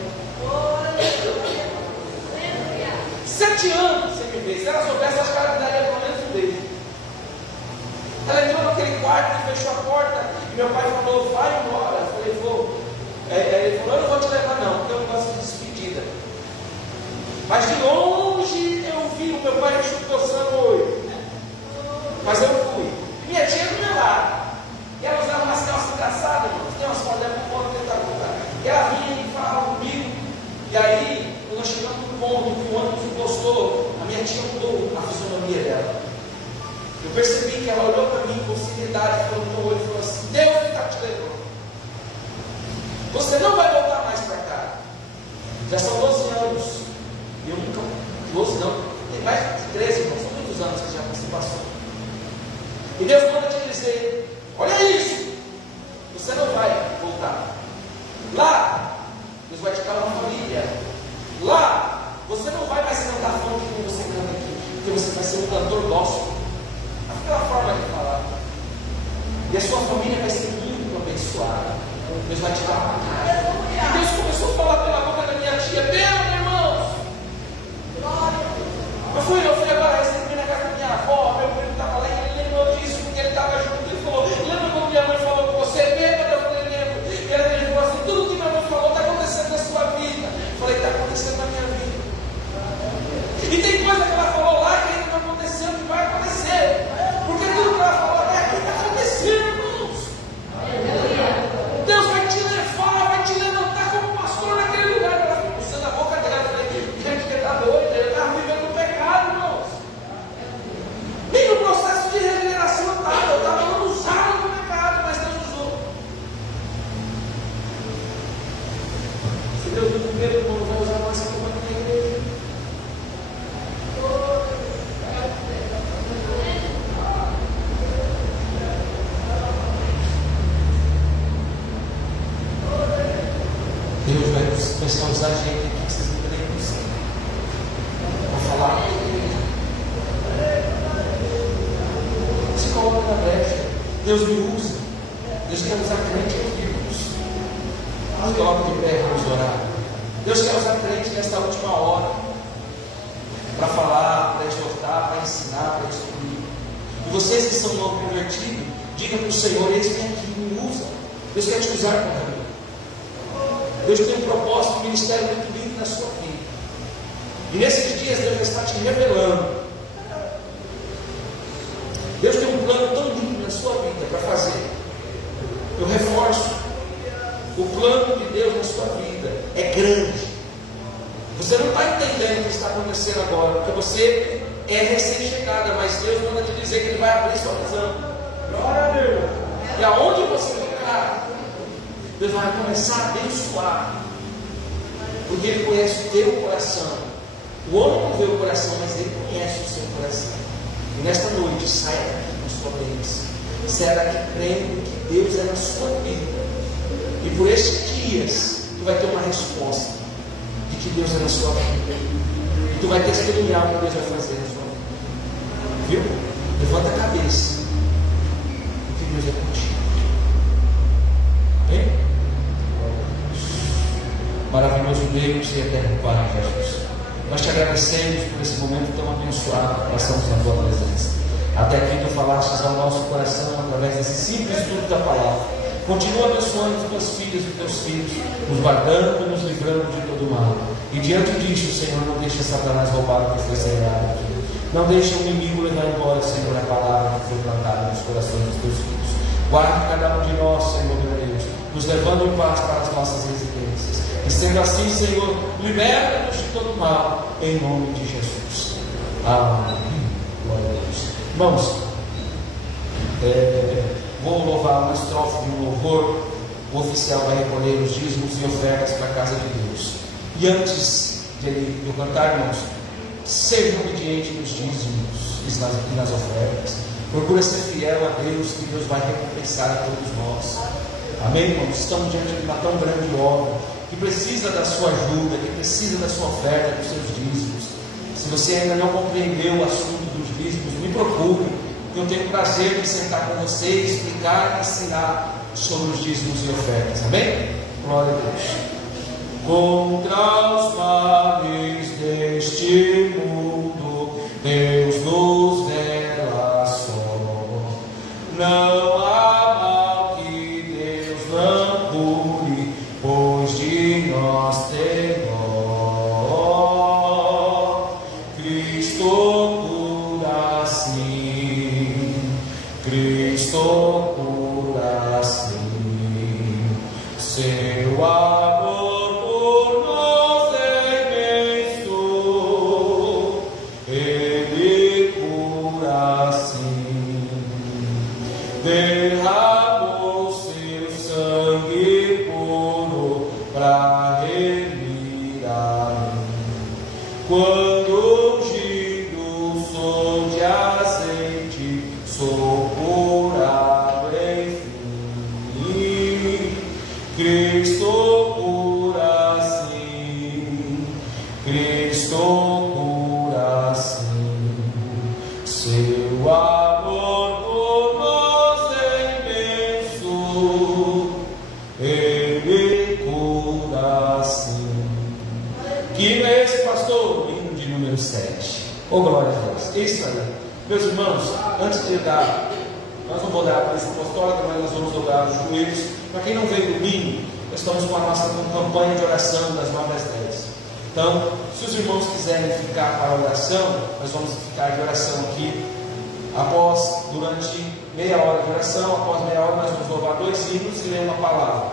7 anos você me vê. Se ela soubesse, acho que ela me daria pelo menos um beijo. Ela entrou naquele quarto e fechou a porta. E meu pai falou, vai embora. Eu falei, vou. Ele falou, eu não vou te levar não, porque eu não gosto de despedida. Mas de longe eu vi o meu pai chutando o olho. Mas eu fui. Minha tia do meu lado. E ela usava umas calças engraçadas, tem umas fotos dela que eu vou tentar contar. E ela vinha e falava comigo. E aí, quando nós chegamos no ponto que o ônibus encostou, a minha tia mudou a fisionomia dela. Eu percebi que ela olhou para mim com seriedade, falou no meu olho e falou assim: Deus está te levando. Você não vai voltar mais para cá. Já são 12 anos. E eu nunca. 12 não, tem mais de 13, não. São muitos anos que já se passou. E Deus manda te dizer: olha isso. Você não vai voltar. Lá, Deus vai te dar uma família. Lá, você não vai mais cantar funk como você canta aqui, porque você vai ser um cantor gospel. Aquela forma de falar. E a sua família vai ser muito abençoada. Deus vai te dar uma casa. E Deus começou a falar pela boca da minha tia: Deus, irmãos. Eu fui agora receber na casa da minha avó. Meu primo estava lá e ele lembrou disso, porque ele estava junto. Ele falou: lembra quando minha mãe falou com você? Bêbada? Eu falei: lembro. E ele falou assim: tudo que minha mãe falou está acontecendo na sua vida. Eu falei: está acontecendo na minha vida. E tem coisa que ela falou lá que ainda não aconteceu, que vai acontecer. Porque tudo que ela falou até aqui está acontecendo, irmãos. Deus vai te levar, vai te levantar como pastor naquele lugar. Ela ficou puxando a boca dela. Eu falei: gente, ele está doido, ele está vivendo no pecado, irmãos. Nem no processo de regeneração eu estava usado no pecado, mas Deus usou. Se Deus não primeiro, irmão, não vai usar mais essa coisa na igreja. Deus vai começar a usar gente aqui que vocês não têm condição para falar. Se coloca na brecha. Deus me usa. Deus quer usar crente aqui, irmãos. Se coloca de pé, vamos orar. Deus quer usar crente nesta última hora para falar, para exortar, para ensinar, para instruir. E vocês que são novo convertidos, diga para o Senhor: eis-me aqui, me usa. Deus quer te usar com carinho. Deus tem um propósito, um ministério muito lindo na sua vida. E nesses dias Deus já está te revelando. Deus tem um plano tão lindo na sua vida para fazer. Eu reforço: o plano de Deus na sua vida é grande. Você não está entendendo o que está acontecendo agora, porque você é recém-chegada, mas Deus manda te dizer que Ele vai abrir sua visão. Glória a Deus. E aonde você ficar, Deus vai começar a abençoar, porque Ele conhece o teu coração. O homem não vê o coração, mas Ele conhece o seu coração. E nesta noite, saia daqui com sua bênção. Saia daqui crendo que Deus é na sua vida. E por estes dias, tu vai ter uma resposta de que Deus é na sua vida. E tu vai testemunhar o que Deus vai fazer na sua vida. Viu? Levanta a cabeça, porque Deus é contigo. Amém? Maravilhoso Deus e eterno Pai Jesus, nós te agradecemos por esse momento tão abençoado que passamos na tua presença. Até aqui tu falastes ao nosso coração através desse simples estudo da palavra. Continua abençoando os teus filhos e teus filhos, nos guardando e nos livrando de todo mal. E diante disso, Senhor, não deixe Satanás roubar o que foi semeado aqui. Não deixe o inimigo levar embora, Senhor, a palavra que foi plantada nos corações dos teus filhos. Guarde cada um de nós, Senhor meu Deus, nos levando em paz para as nossas residências. E sendo assim, Senhor, liberta-nos de todo mal, em nome de Jesus. Amém. Glória a Deus. Irmãos, vou louvar uma estrofe de um louvor. O oficial vai recolher os dízimos e ofertas para a casa de Deus. E antes de eu cantar, irmãos, seja obediente nos dízimos e nas ofertas. Procura ser fiel a Deus, que Deus vai recompensar a todos nós. Amém, irmãos? Estamos diante de uma tão grande obra que precisa da sua ajuda, que precisa da sua oferta, dos seus dízimos. Se você ainda não compreendeu o assunto dos dízimos, me procure. Eu tenho o prazer de sentar com você, explicar e ensinar sobre os dízimos e ofertas. Amém? Glória a Deus. Contra os males deste mundo, Deus nos relaciona. Não há mal que Deus não cure, pois de nós tem dó. Cristo cura sim, Cristo cura sim. Seu amor por nós é imenso, Ele cura sim. Derramou seu sangue puro para remir a mim. Quando ungido sou de azeite, sou curado enfim. Cristo cura sim, Cristo cura sim. Seu amor por nós é imenso, Ele cura sim. Que é esse, pastor? Hino de número 7. Oh, glória a Deus. Isso aí. Meus irmãos, antes de dar, nós não vamos dar a bênção apostólica, mas nós vamos dobrar os joelhos. Para quem não veio domingo, nós estamos com a nossa campanha de oração das 9 às 10. Então, se os irmãos quiserem ficar para a oração, nós vamos ficar de oração aqui. Durante meia hora de oração, após meia hora, nós vamos louvar 2 hinos e ler uma palavra.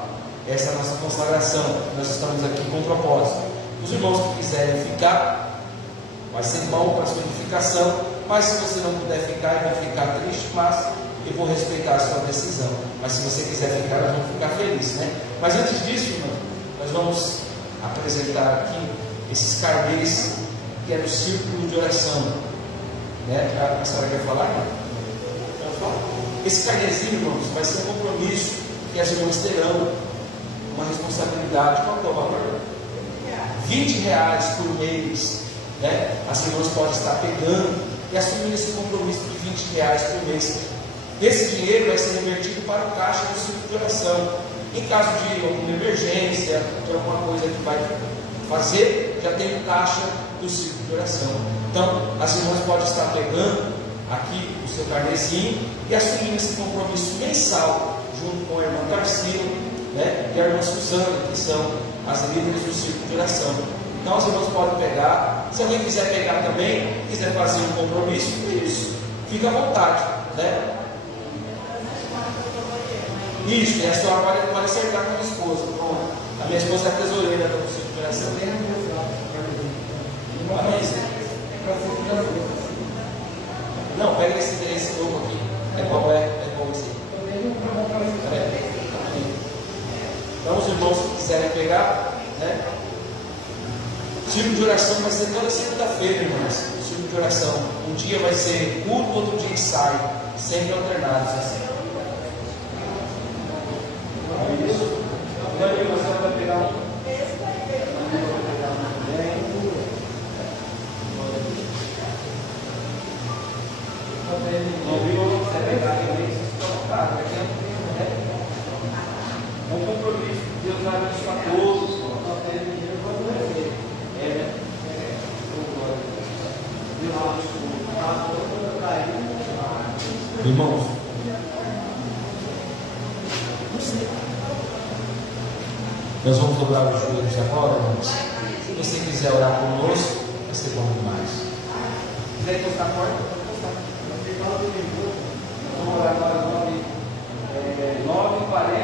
Essa é a nossa consagração. Nós estamos aqui com um propósito. Os irmãos que quiserem ficar, vai ser bom para a sua edificação. Mas se você não puder ficar, eu vou ficar triste, mas eu vou respeitar a sua decisão. Mas se você quiser ficar, nós vamos ficar felizes, né? Mas antes disso, irmão, nós vamos apresentar aqui esses carnês que é do círculo de oração, né? A senhora quer falar? Esse carnezinho, irmãos, vai ser um compromisso que as irmãs terão, uma responsabilidade. Qual que é o valor? R$20 por mês, né? As irmãs podem estar pegando e assumindo esse compromisso de R$20 por mês. Esse dinheiro vai ser revertido para o caixa do círculo de oração. Em caso de alguma emergência, de alguma coisa que vai fazer, já tem o caixa do círculo de oração. Então, as irmãs podem estar pegando aqui o seu carnezinho e assumindo esse compromisso mensal, junto com a irmã Tarsila, né, e a irmã Suzana, que são as líderes do círculo de oração. Então, as irmãs podem pegar. Se alguém quiser pegar também, quiser fazer um compromisso, isso, fica à vontade, né? Isso, e a senhora pode acertar com a minha esposa. Pronto. A minha esposa é a tesoureira do círculo de oração. Não, pega esse novo aqui. É bom esse. Então, os irmãos que quiserem pegar, né? O círculo de oração vai ser toda segunda-feira, irmãos. O círculo de oração. Um dia vai ser culto, outro dia ensaio. Sempre alternados assim. Isso. Daí você vai pegar um. Não viu? Você pegar também, você colocar. É um compromisso. Deus vai abençoar todos. Irmãos, nós vamos dobrar os joelhos agora, irmãos. Se você quiser orar conosco, vai ser bom demais. Quiser encostar a porta, pode encostar. Vamos orar agora 9h40.